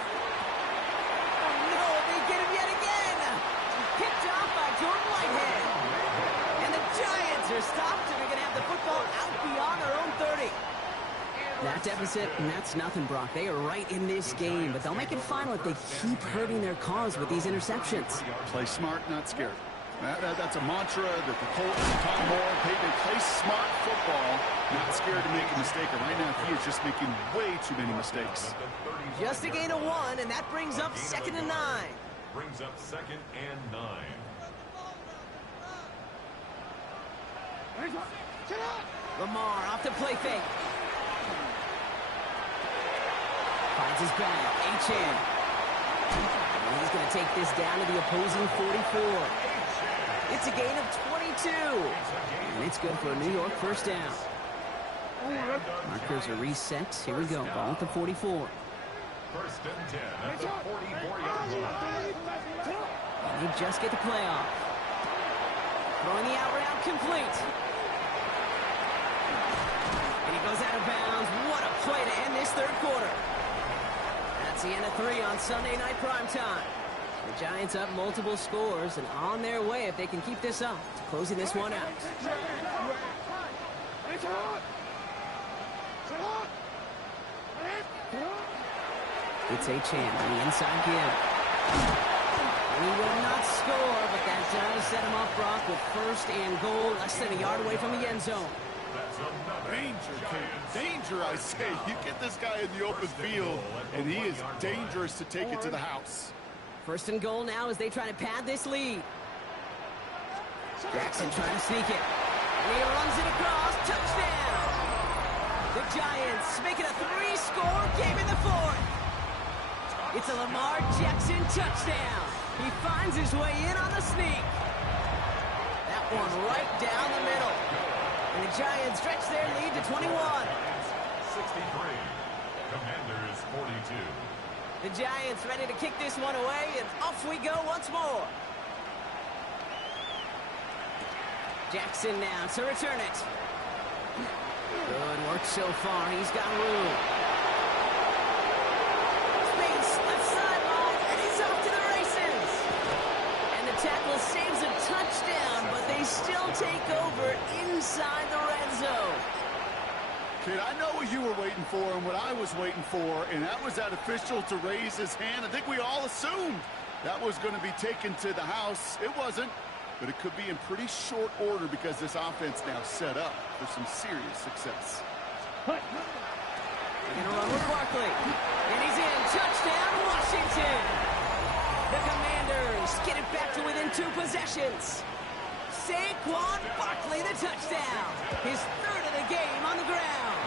Oh no, they get him yet again. Picked off by Jordan Whitehead. And the Giants are stopped and they're going to have the football out beyond their own 30. That deficit, and that's nothing, Brock. They are right in this game, but they'll make it final if they keep hurting their cause with these interceptions. Play smart, not scared. That's a mantra that the Colts and Tom Moore, they play smart football, not scared to make a mistake. And right now, he is just making way too many mistakes. Just a gain of 1, and that brings up 2nd and 9. Brings up 2nd and 9. Lamar off the play fake. Finds his back. Achane. And he's going to take this down to the opposing 44. It's a gain of 22. And it's good for a New York first down. Markers are reset. Here we go. Ball at the 44. 1st and 10 at the 44-yard line. And they just get the play off. Throwing the out route complete. And he goes out of bounds. What a play to end this 3rd quarter. That's the end of 3 on Sunday night primetime. The Giants up multiple scores and on their way if they can keep this up to closing this one out. It's Achane on the inside give. And he will not score, but that does set him up, Brock, with 1st and goal, less than a yard away from the end zone. Danger, Kate. Danger, I say. You get this guy in the open field, and he is dangerous to take it to the house. 1st and goal now as they try to pad this lead. Jackson trying to sneak it. And he runs it across. Touchdown! The Giants making a 3-score game in the 4th. It's a Lamar Jackson touchdown. He finds his way in on the sneak. That one right down the middle. And the Giants stretch their lead to 21. 63. Commanders 42. The Giants ready to kick this one away, and off we go once more. Jackson now to return it. Good work so far. He's got room. Space, left sideline, and he's off to the races. And the tackle saves a touchdown, but they still take over inside the red zone. Kid, I know what you were waiting for and what I was waiting for, and that was that official to raise his hand. I think we all assumed that was going to be taken to the house. It wasn't, but it could be in pretty short order because this offense now set up for some serious success. They're going to run with Barkley. And he's in. Touchdown, Washington. The Commanders get it back to within 2 possessions. Saquon Barkley, the touchdown. His 3rd of the game on the ground.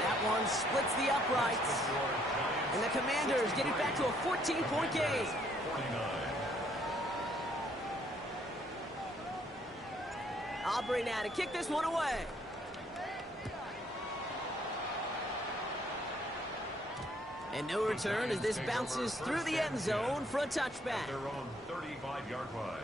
That one splits the uprights. And the Commanders get it back to a 14-point game. 49. Aubrey now to kick this one away. And no return as this bounces through the end zone for a touchback. Their own 35-yard line.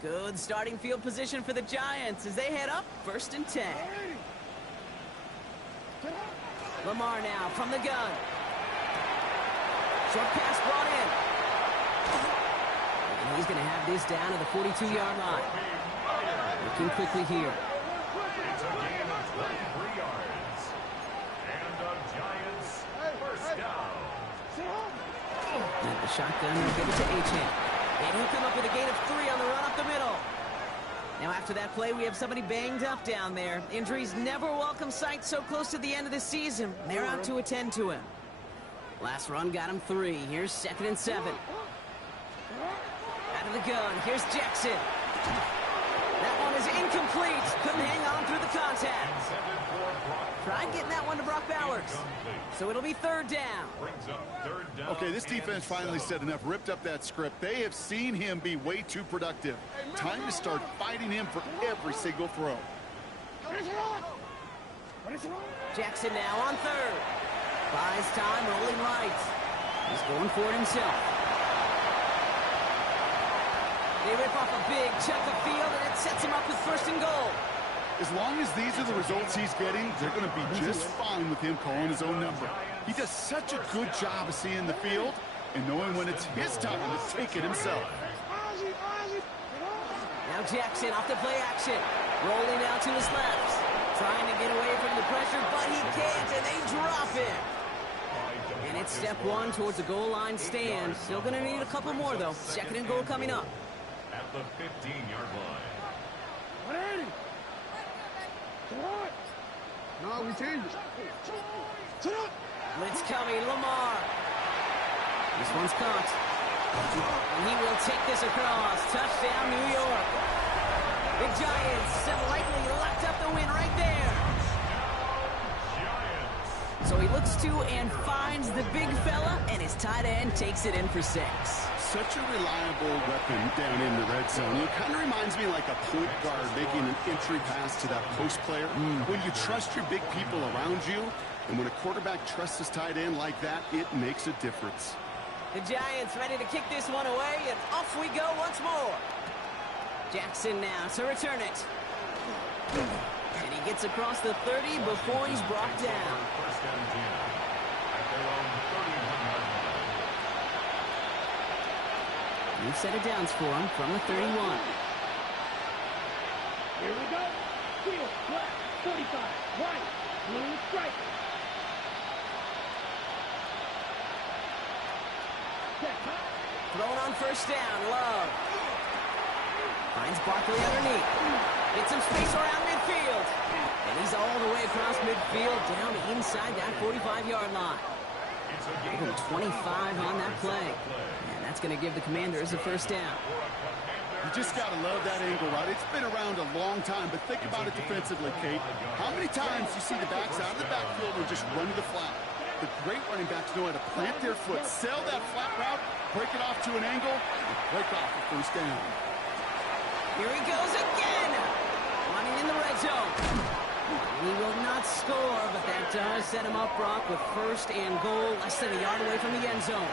Good starting field position for the Giants as they head up 1st and 10. Lamar now from the gun. Short pass brought in. And he's going to have this down to the 42-yard line. Looking quickly here. It's a gain of 23 yards. And the Giants first down. And the shotgun will give it to Achane. And he'll come up with a gain of 3 on the run up the middle. Now after that play, we have somebody banged up down there. Injuries never a welcome sight so close to the end of the season. They're out to attend to him. Last run got him 3. Here's 2nd and 7. Out of the gun. Here's Jackson. That one is incomplete. Couldn't hang on through the contact. Tried getting that one to Brock Bowers. So it'll be 3rd down. Okay, this defense finally said enough, ripped up that script. They have seen him be way too productive. Time to start fighting him for every single throw. Jackson now on 3rd. Buys time, rolling right. He's going for it himself. They rip off a big chunk of field, and it sets him up with 1st and goal. As long as these are the results he's getting, they're going to be just fine with him calling his own number. He does such a good job of seeing the field and knowing when it's his time to take it himself. Now Jackson off the play action. Rolling out to his left. Trying to get away from the pressure, but he can't, and they drop him. And it's step one towards a goal line stand. Still going to need a couple more, though. Second and goal coming up. At the 15-yard line. No, we changed. Blitz coming, Lamar. This one's caught. And he will take this across. Touchdown, New York. The Giants have likely locked up the win right there. So he looks to and finds the big fella, and his tight end takes it in for 6. Such a reliable weapon down in the red zone. It kind of reminds me like a point guard making an entry pass to that post player. When you trust your big people around you, and when a quarterback trusts his tight end like that, it makes a difference. The Giants ready to kick this one away, and off we go once more. Jackson now to return it. And he gets across the 30 before he's brought down. First down 10 at their own 31-yard line. New set of downs for him from the 31. Here we go. Field, left, 45, right, blue stripe. Thrown on first down, Love. Finds Barkley underneath. Gets some space around midfield. And he's all the way across midfield down inside that 45-yard line. Give him 25 on that play. And that's going to give the Commanders a first down. You just got to love that angle, right? It's been around a long time, but think about it defensively, Kate. How many times you see the backs out of the backfield and just run to the flat? The great running backs know how to plant their foot, sell that flat route, break it off to an angle, and break off the first down. Here he goes again. Running in the red zone. He will not score, but that does set him up, Brock, with first and goal, less than a yard away from the end zone.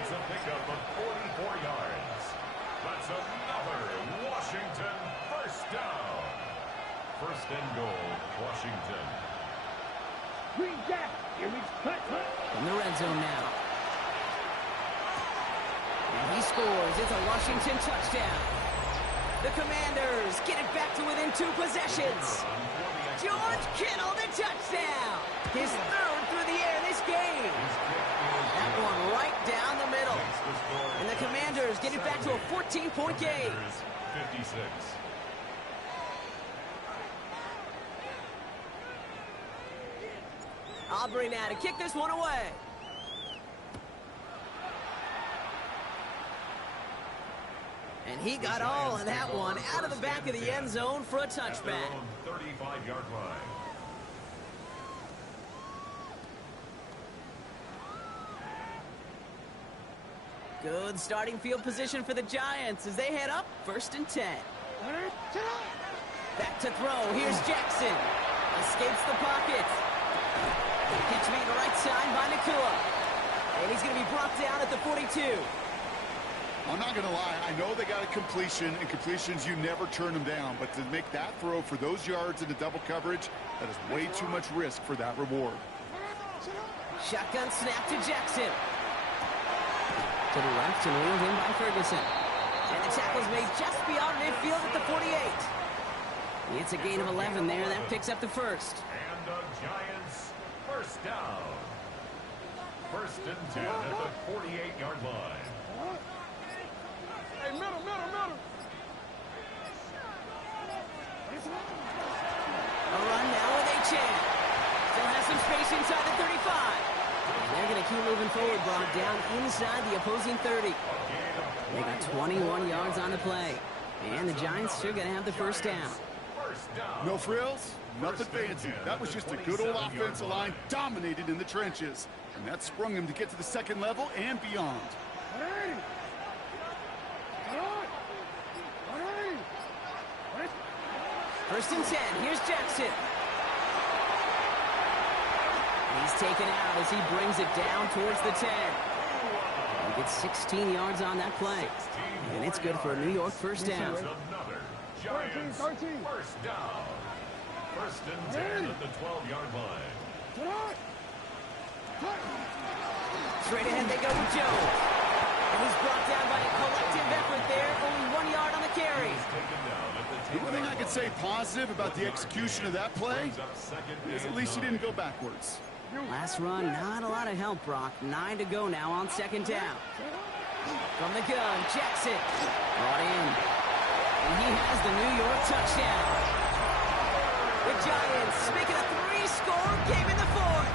It's a pickup of 44 yards. That's another Washington first down. First and goal, Washington. Green Jack. Here we cut. In the red zone now. And he scores. It's a Washington touchdown. The Commanders get it back to within 2 possessions. George Kittle, the touchdown. His third through the air this game. That one right down the middle. And the Commanders get it back to a 14-point game. 56. Aubrey now to kick this one away. And he got all of that one out of the back of the end zone for a touchback. 35-yard line. Good starting field position for the Giants as they head up first and 10. Back to throw. Here's Jackson. Escapes the pocket. Pitch made the right side by Nakua. And he's going to be brought down at the 42. I'm not going to lie. I know they got a completion, and completions, you never turn them down. But to make that throw for those yards into double coverage, that is way too much risk for that reward. Shotgun snap to Jackson. To the left and wheeled in by Ferguson. And the tackle's made just beyond midfield at the 48. It's a gain of 11 there. That picks up the first. And the Giants first down. First and 10 at the 48-yard line. Hey, middle. A run now with Achane. Still has some space inside the 35. And they're going to keep moving forward, Brock, down inside the opposing 30. They got 21 yards on the play. And the Giants sure going to have the first down. No frills, nothing fancy. That was just a good old offensive line dominated in the trenches. And that sprung him to get to the second level and beyond. First and 10. Here's Jackson. He's taken out as he brings it down towards the 10. He gets 16 yards on that play. And it's good for a New York first down. Another Giants first down. First and 10 at the 12-yard line. Straight ahead they go with Jones. And he's brought down by a collective effort there. Only 1 yard on the carry. The one thing I could say positive about the execution of that play is at least he didn't go backwards. Last run, not a lot of help, Brock. 9 to go now on second down. From the gun, Jackson. Brought in. And he has the New York touchdown. The Giants making a 3-score game in the fourth.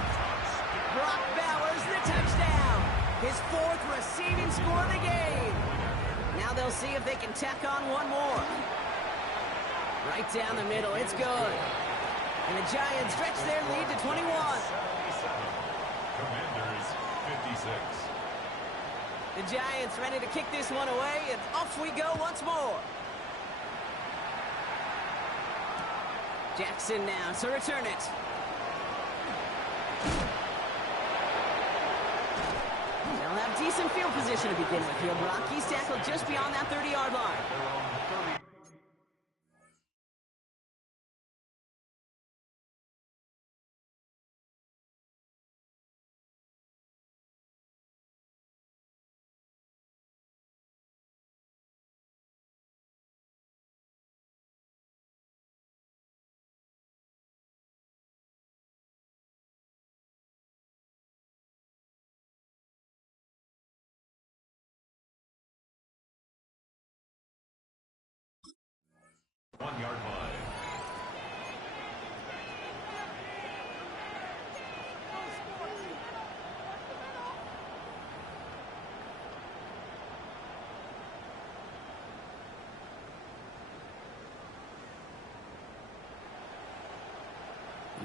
Brock Bowers the touchdown. His 4th receiving score of the game. Now they'll see if they can tack on one more. Right down the middle, it's good. And the Giants stretch their lead to 21. Commanders 56. The Giants ready to kick this one away, and off we go once more. Jackson now to return it. They'll have decent field position to begin with here. Brock, he's tackled just beyond that 30-yard line. One-yard line.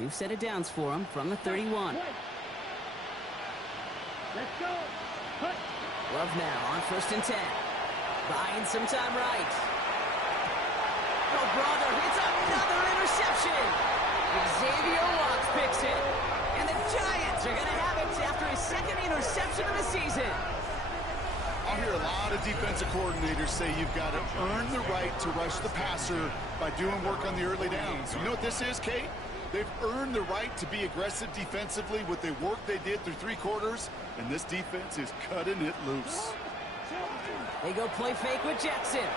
New set of downs for him from the 31. Let's go. Cut. Love now on 1st and 10. Buying some time right. Oh, brother, it's another interception. Xavier Watts picks it. And the Giants are going to have it after his 2nd interception of the season. I'll hear a lot of defensive coordinators say you've got to earn the right to rush the passer by doing work on the early downs. You know what this is, Kate? They've earned the right to be aggressive defensively with the work they did through 3 quarters, and this defense is cutting it loose. They go play fake with Jackson.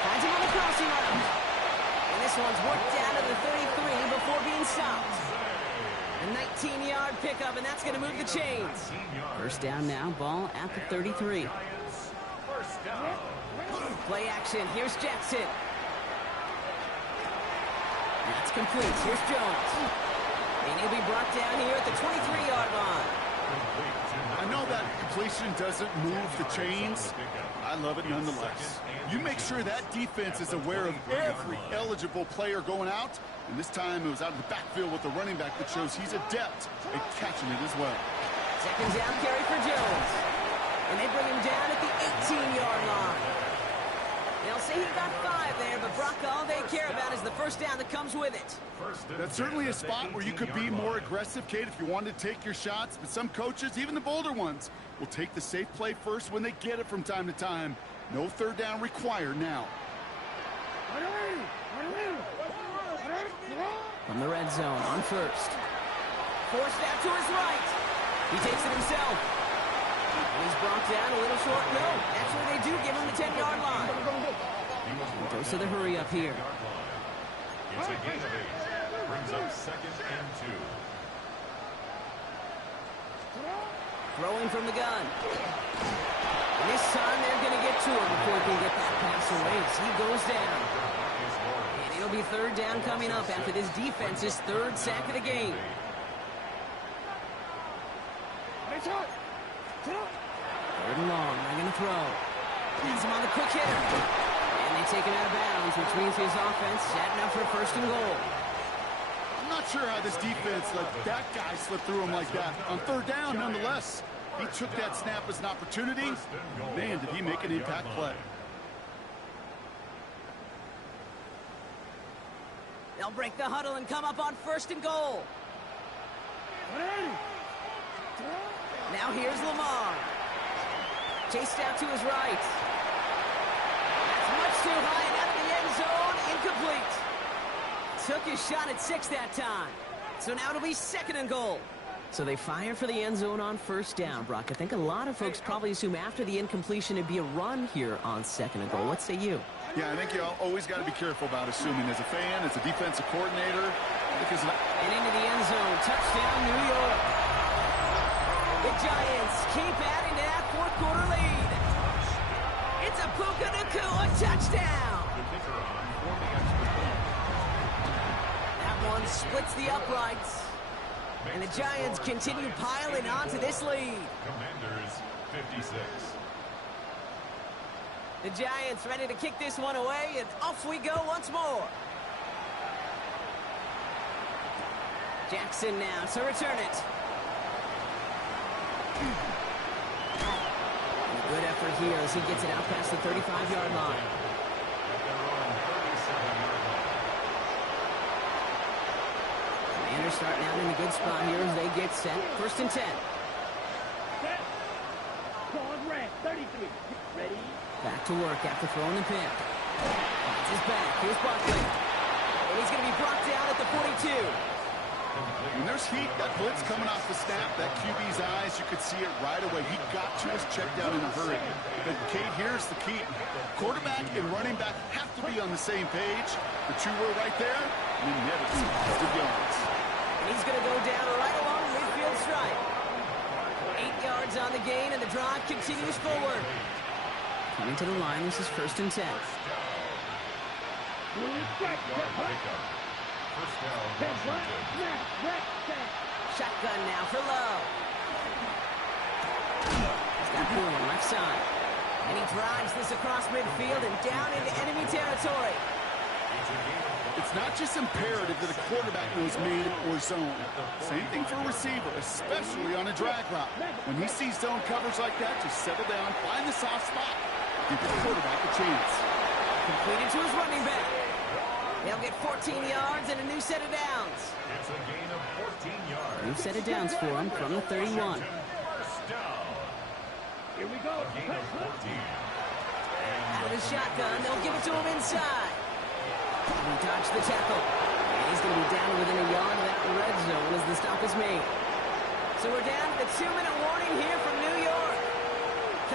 Finds him on the crossing route. And this one's worked down to the 33 before being stopped. A 19-yard pickup, and that's going to move the chains. First down now, ball at the 33. First down. Play action, here's Jackson. That's complete, here's Jones. And he'll be brought down here at the 23-yard line. I know that completion doesn't move the chains. I love it nonetheless. You make sure that defense is aware of every eligible player going out. And this time it was out of the backfield with the running back that shows he's adept at catching it as well. Second down carry for Jones. And they bring him down at the 18-yard line. They'll say he got 5 there, but Brock, all they care about is the first down that comes with it. That's certainly a spot where you could be more aggressive, Kate, if you wanted to take your shots. But some coaches, even the bolder ones, will take the safe play first when they get it from time to time. No third down required now. From the red zone on first. Forced out to his right. He takes it himself. And he's brought down a little short. No, actually they do give him the 10-yard line. He goes to the hurry up here. It's a gain of 8. Brings up 2nd and 2. Throwing from the gun. And this time they're going to get to him before he can get that pass away as he goes down. And it'll be third down coming up after this defense's 3rd sack of the game. Third and long, they're going to throw. He's him on the quick hitter. And they take him out of bounds, which means his offense setting up for 1st and goal. I'm not sure how this defense let that guy slip through him like that. On third down, nonetheless, he took that snap as an opportunity. Man, did he make an impact play. They'll break the huddle and come up on 1st and goal. Now here's Lamar. Chased out to his right. That's much too high and out of the end zone. Incomplete. took his shot at 6 that time. So now it'll be 2nd and goal. So they fire for the end zone on 1st down, Brock. I think a lot of folks probably assume after the incompletion it'd be a run here on 2nd and goal. What say you? Yeah, I think you always got to be careful about assuming as a fan, as a defensive coordinator. Because and into the end zone. Touchdown, New York. The Giants keep adding to that 4th quarter lead. It's a Puka Nacua touchdown. That one splits the uprights. And the Giants continue piling onto this lead. Commanders 56. The Giants ready to kick this one away, and off we go once more. Jackson now to return it. A good effort here as he gets it out past the 35-yard line. Commanders starting out in a good spot here as they get set. 1st and 10. Set. Pause red. 33. Ready? Back to work after throwing the pin. Finds his back. Here's Barkley. And he's going to be brought down at the 42. when there's heat, that blitz coming off the snap, that QB's eyes, you could see it right away. He got to his check down in a hurry. But, Kate, here's the key. Quarterback and running back have to be on the same page. The two were right there, and he never sees positive yards. And he's going to go down right along the midfield stripe. 8 yards on the gain, and the drive continues forward. Coming to the line, this is 1st and 10. Shotgun now for Lowe. He's got Moore on left side. And he drives this across midfield and down into enemy territory. It's not just imperative that a quarterback knows man or zone. Same thing for a receiver, especially on a drag route. When he sees zone coverage like that, just settle down, find the soft spot, give the quarterback a chance. Completed to his running back. They'll get 14 yards and a new set of downs. It's a gain of 14 yards. New set of downs for him from the 31. First down. Here we go. A gain of 14. Out of his shotgun, they'll give it to him inside. He dodged the tackle. And he's going to be down within a yard of that red zone as the stop is made. So we're down to the 2-minute warning here from New York.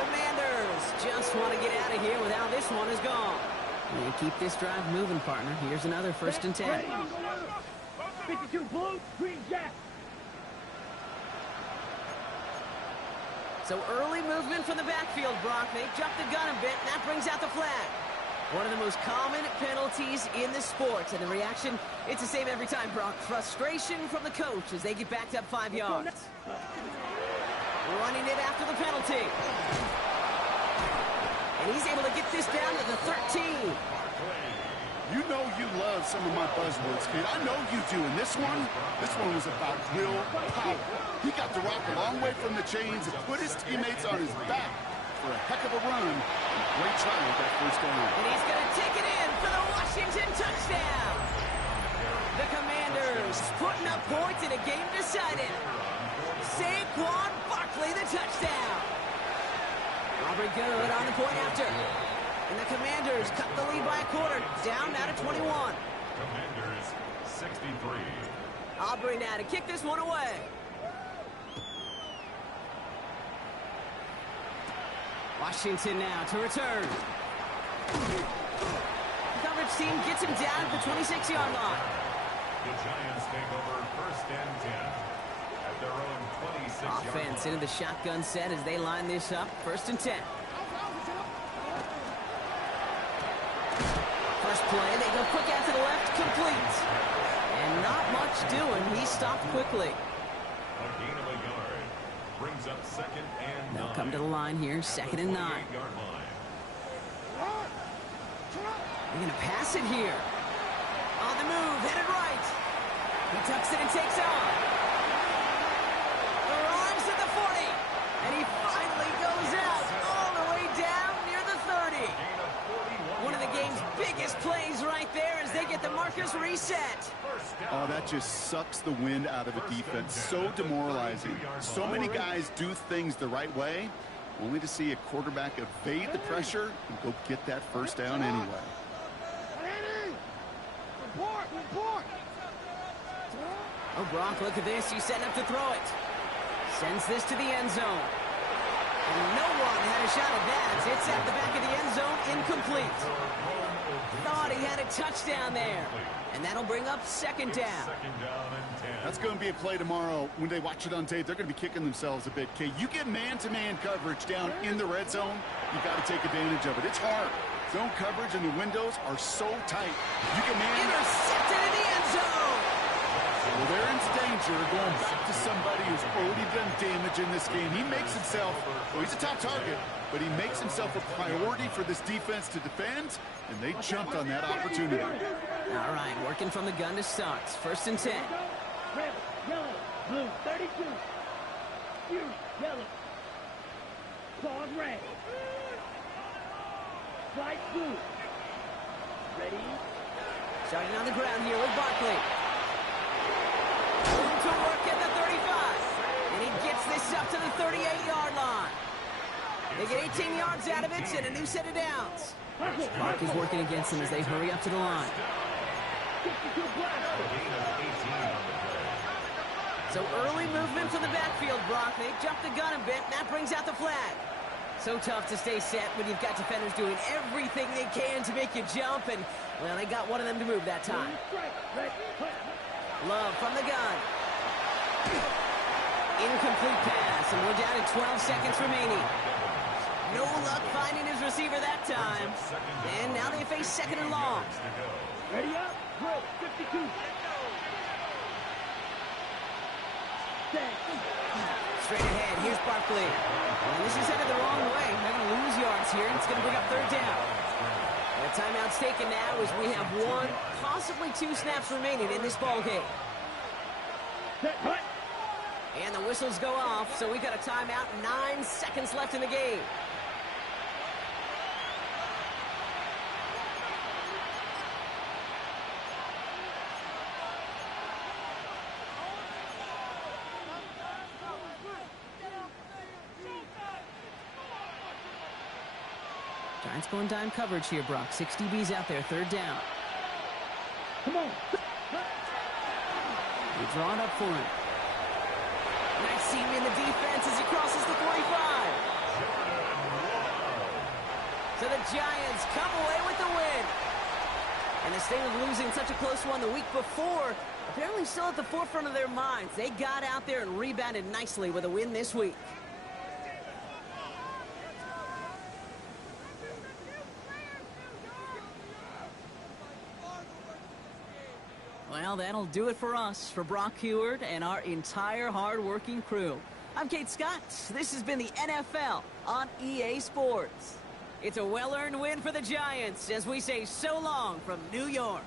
Commanders just want to get out of here with how this one is gone. And keep this drive moving, partner. Here's another 1st and 10. 52 blue, green jack. So early movement from the backfield, Brock. They jumped the gun a bit, and that brings out the flag. One of the most common penalties in the sport. And the reaction, it's the same every time, Brock. Frustration from the coach as they get backed up 5 yards. Running it after the penalty. And he's able to get this down to the 13. You know you love some of my buzzwords, kid. I know you do. And this one was about real power. He got the rock a long way from the chains and put his teammates on his back for a heck of a run. Great try with that 1st down. And he's going to take it in for the Washington touchdown. The Commanders putting up points in a game decided. Saquon Barkley, the touchdown. Aubrey good on the point after. And the Commanders cut the lead by a quarter, down now to 21. Commanders 63. Aubrey now to kick this one away. Washington now to return. The coverage team gets him down at the 26-yard line. The Giants take over 1st and 10 at their own 26-yard Offense into the shotgun set as they line this up. 1st and 10. First play, they go quick out to the left, complete. And not much doing. He stopped quickly. A gain of a yard brings up 2nd and 9. They'll come to the line here, 2nd and 9. 28-yard line. They're going to pass it here. On the move, headed right. He tucks it and takes on. Arrives at the 40. And he finally goes out all the way down near the 30. One of the game's biggest plays right there as they get the markers reset. Oh, that just sucks the wind out of a defense. So demoralizing. So many guys do things the right way, only to see a quarterback evade the pressure and go get that 1st down anyway. Oh, Brock, look at this. He's setting up to throw it. Sends this to the end zone. And no one had a shot at that. It's at the back of the end zone, incomplete. Thought he had a touchdown there. And that'll bring up second down. That's going to be a play tomorrow. When they watch it on tape, they're going to be kicking themselves a bit. Okay, you get man-to-man coverage down in the red zone, you got to take advantage of it. It's hard. Zone coverage and the windows are so tight. You get man. Intercepted in the end zone. Well, they're in danger going back to somebody who's already done damage in this game. He makes himself, well, he's a top target, but he makes himself a priority for this defense to defend, and they jumped on that opportunity. All right, working from the gun to start. First and 10. Red, yellow, blue, 32. Fury, yellow. Claws, red. Flight, blue. Ready? Starting on the ground here with Barkley. To work at the 35. And he gets this up to the 38-yard line. They get 18 yards out of it and a new set of downs. Clark is working against them as they hurry up to the line. So early movement from the backfield, Brock. They jumped the gun a bit, and that brings out the flag. So tough to stay set when you've got defenders doing everything they can to make you jump, and, well, they got one of them to move that time. Love from the gun. Incomplete pass, and we're down to 12 seconds remaining. No luck finding his receiver that time. And now they face second and long. Ready up, go, 52. Straight ahead, here's Barkley. And this is headed the wrong way. They're going to lose yards here, and it's going to bring up third down. The timeout's taken now as we have one, possibly two snaps remaining in this ball game. And the whistles go off, so we got a timeout, 9 seconds left in the game. Giants going dime coverage here, Brock. 6 DBs out there, third down. Come on. They draw it up for him. Nice seam in the defense as he crosses the 45. So the Giants come away with the win. And instead of losing such a close one the week before, apparently still at the forefront of their minds. They got out there and rebounded nicely with a win this week. Well, that'll do it for us, for Brock Huard and our entire hard-working crew. I'm Kate Scott. This has been the NFL on EA Sports. It's a well-earned win for the Giants as we say so long from New York.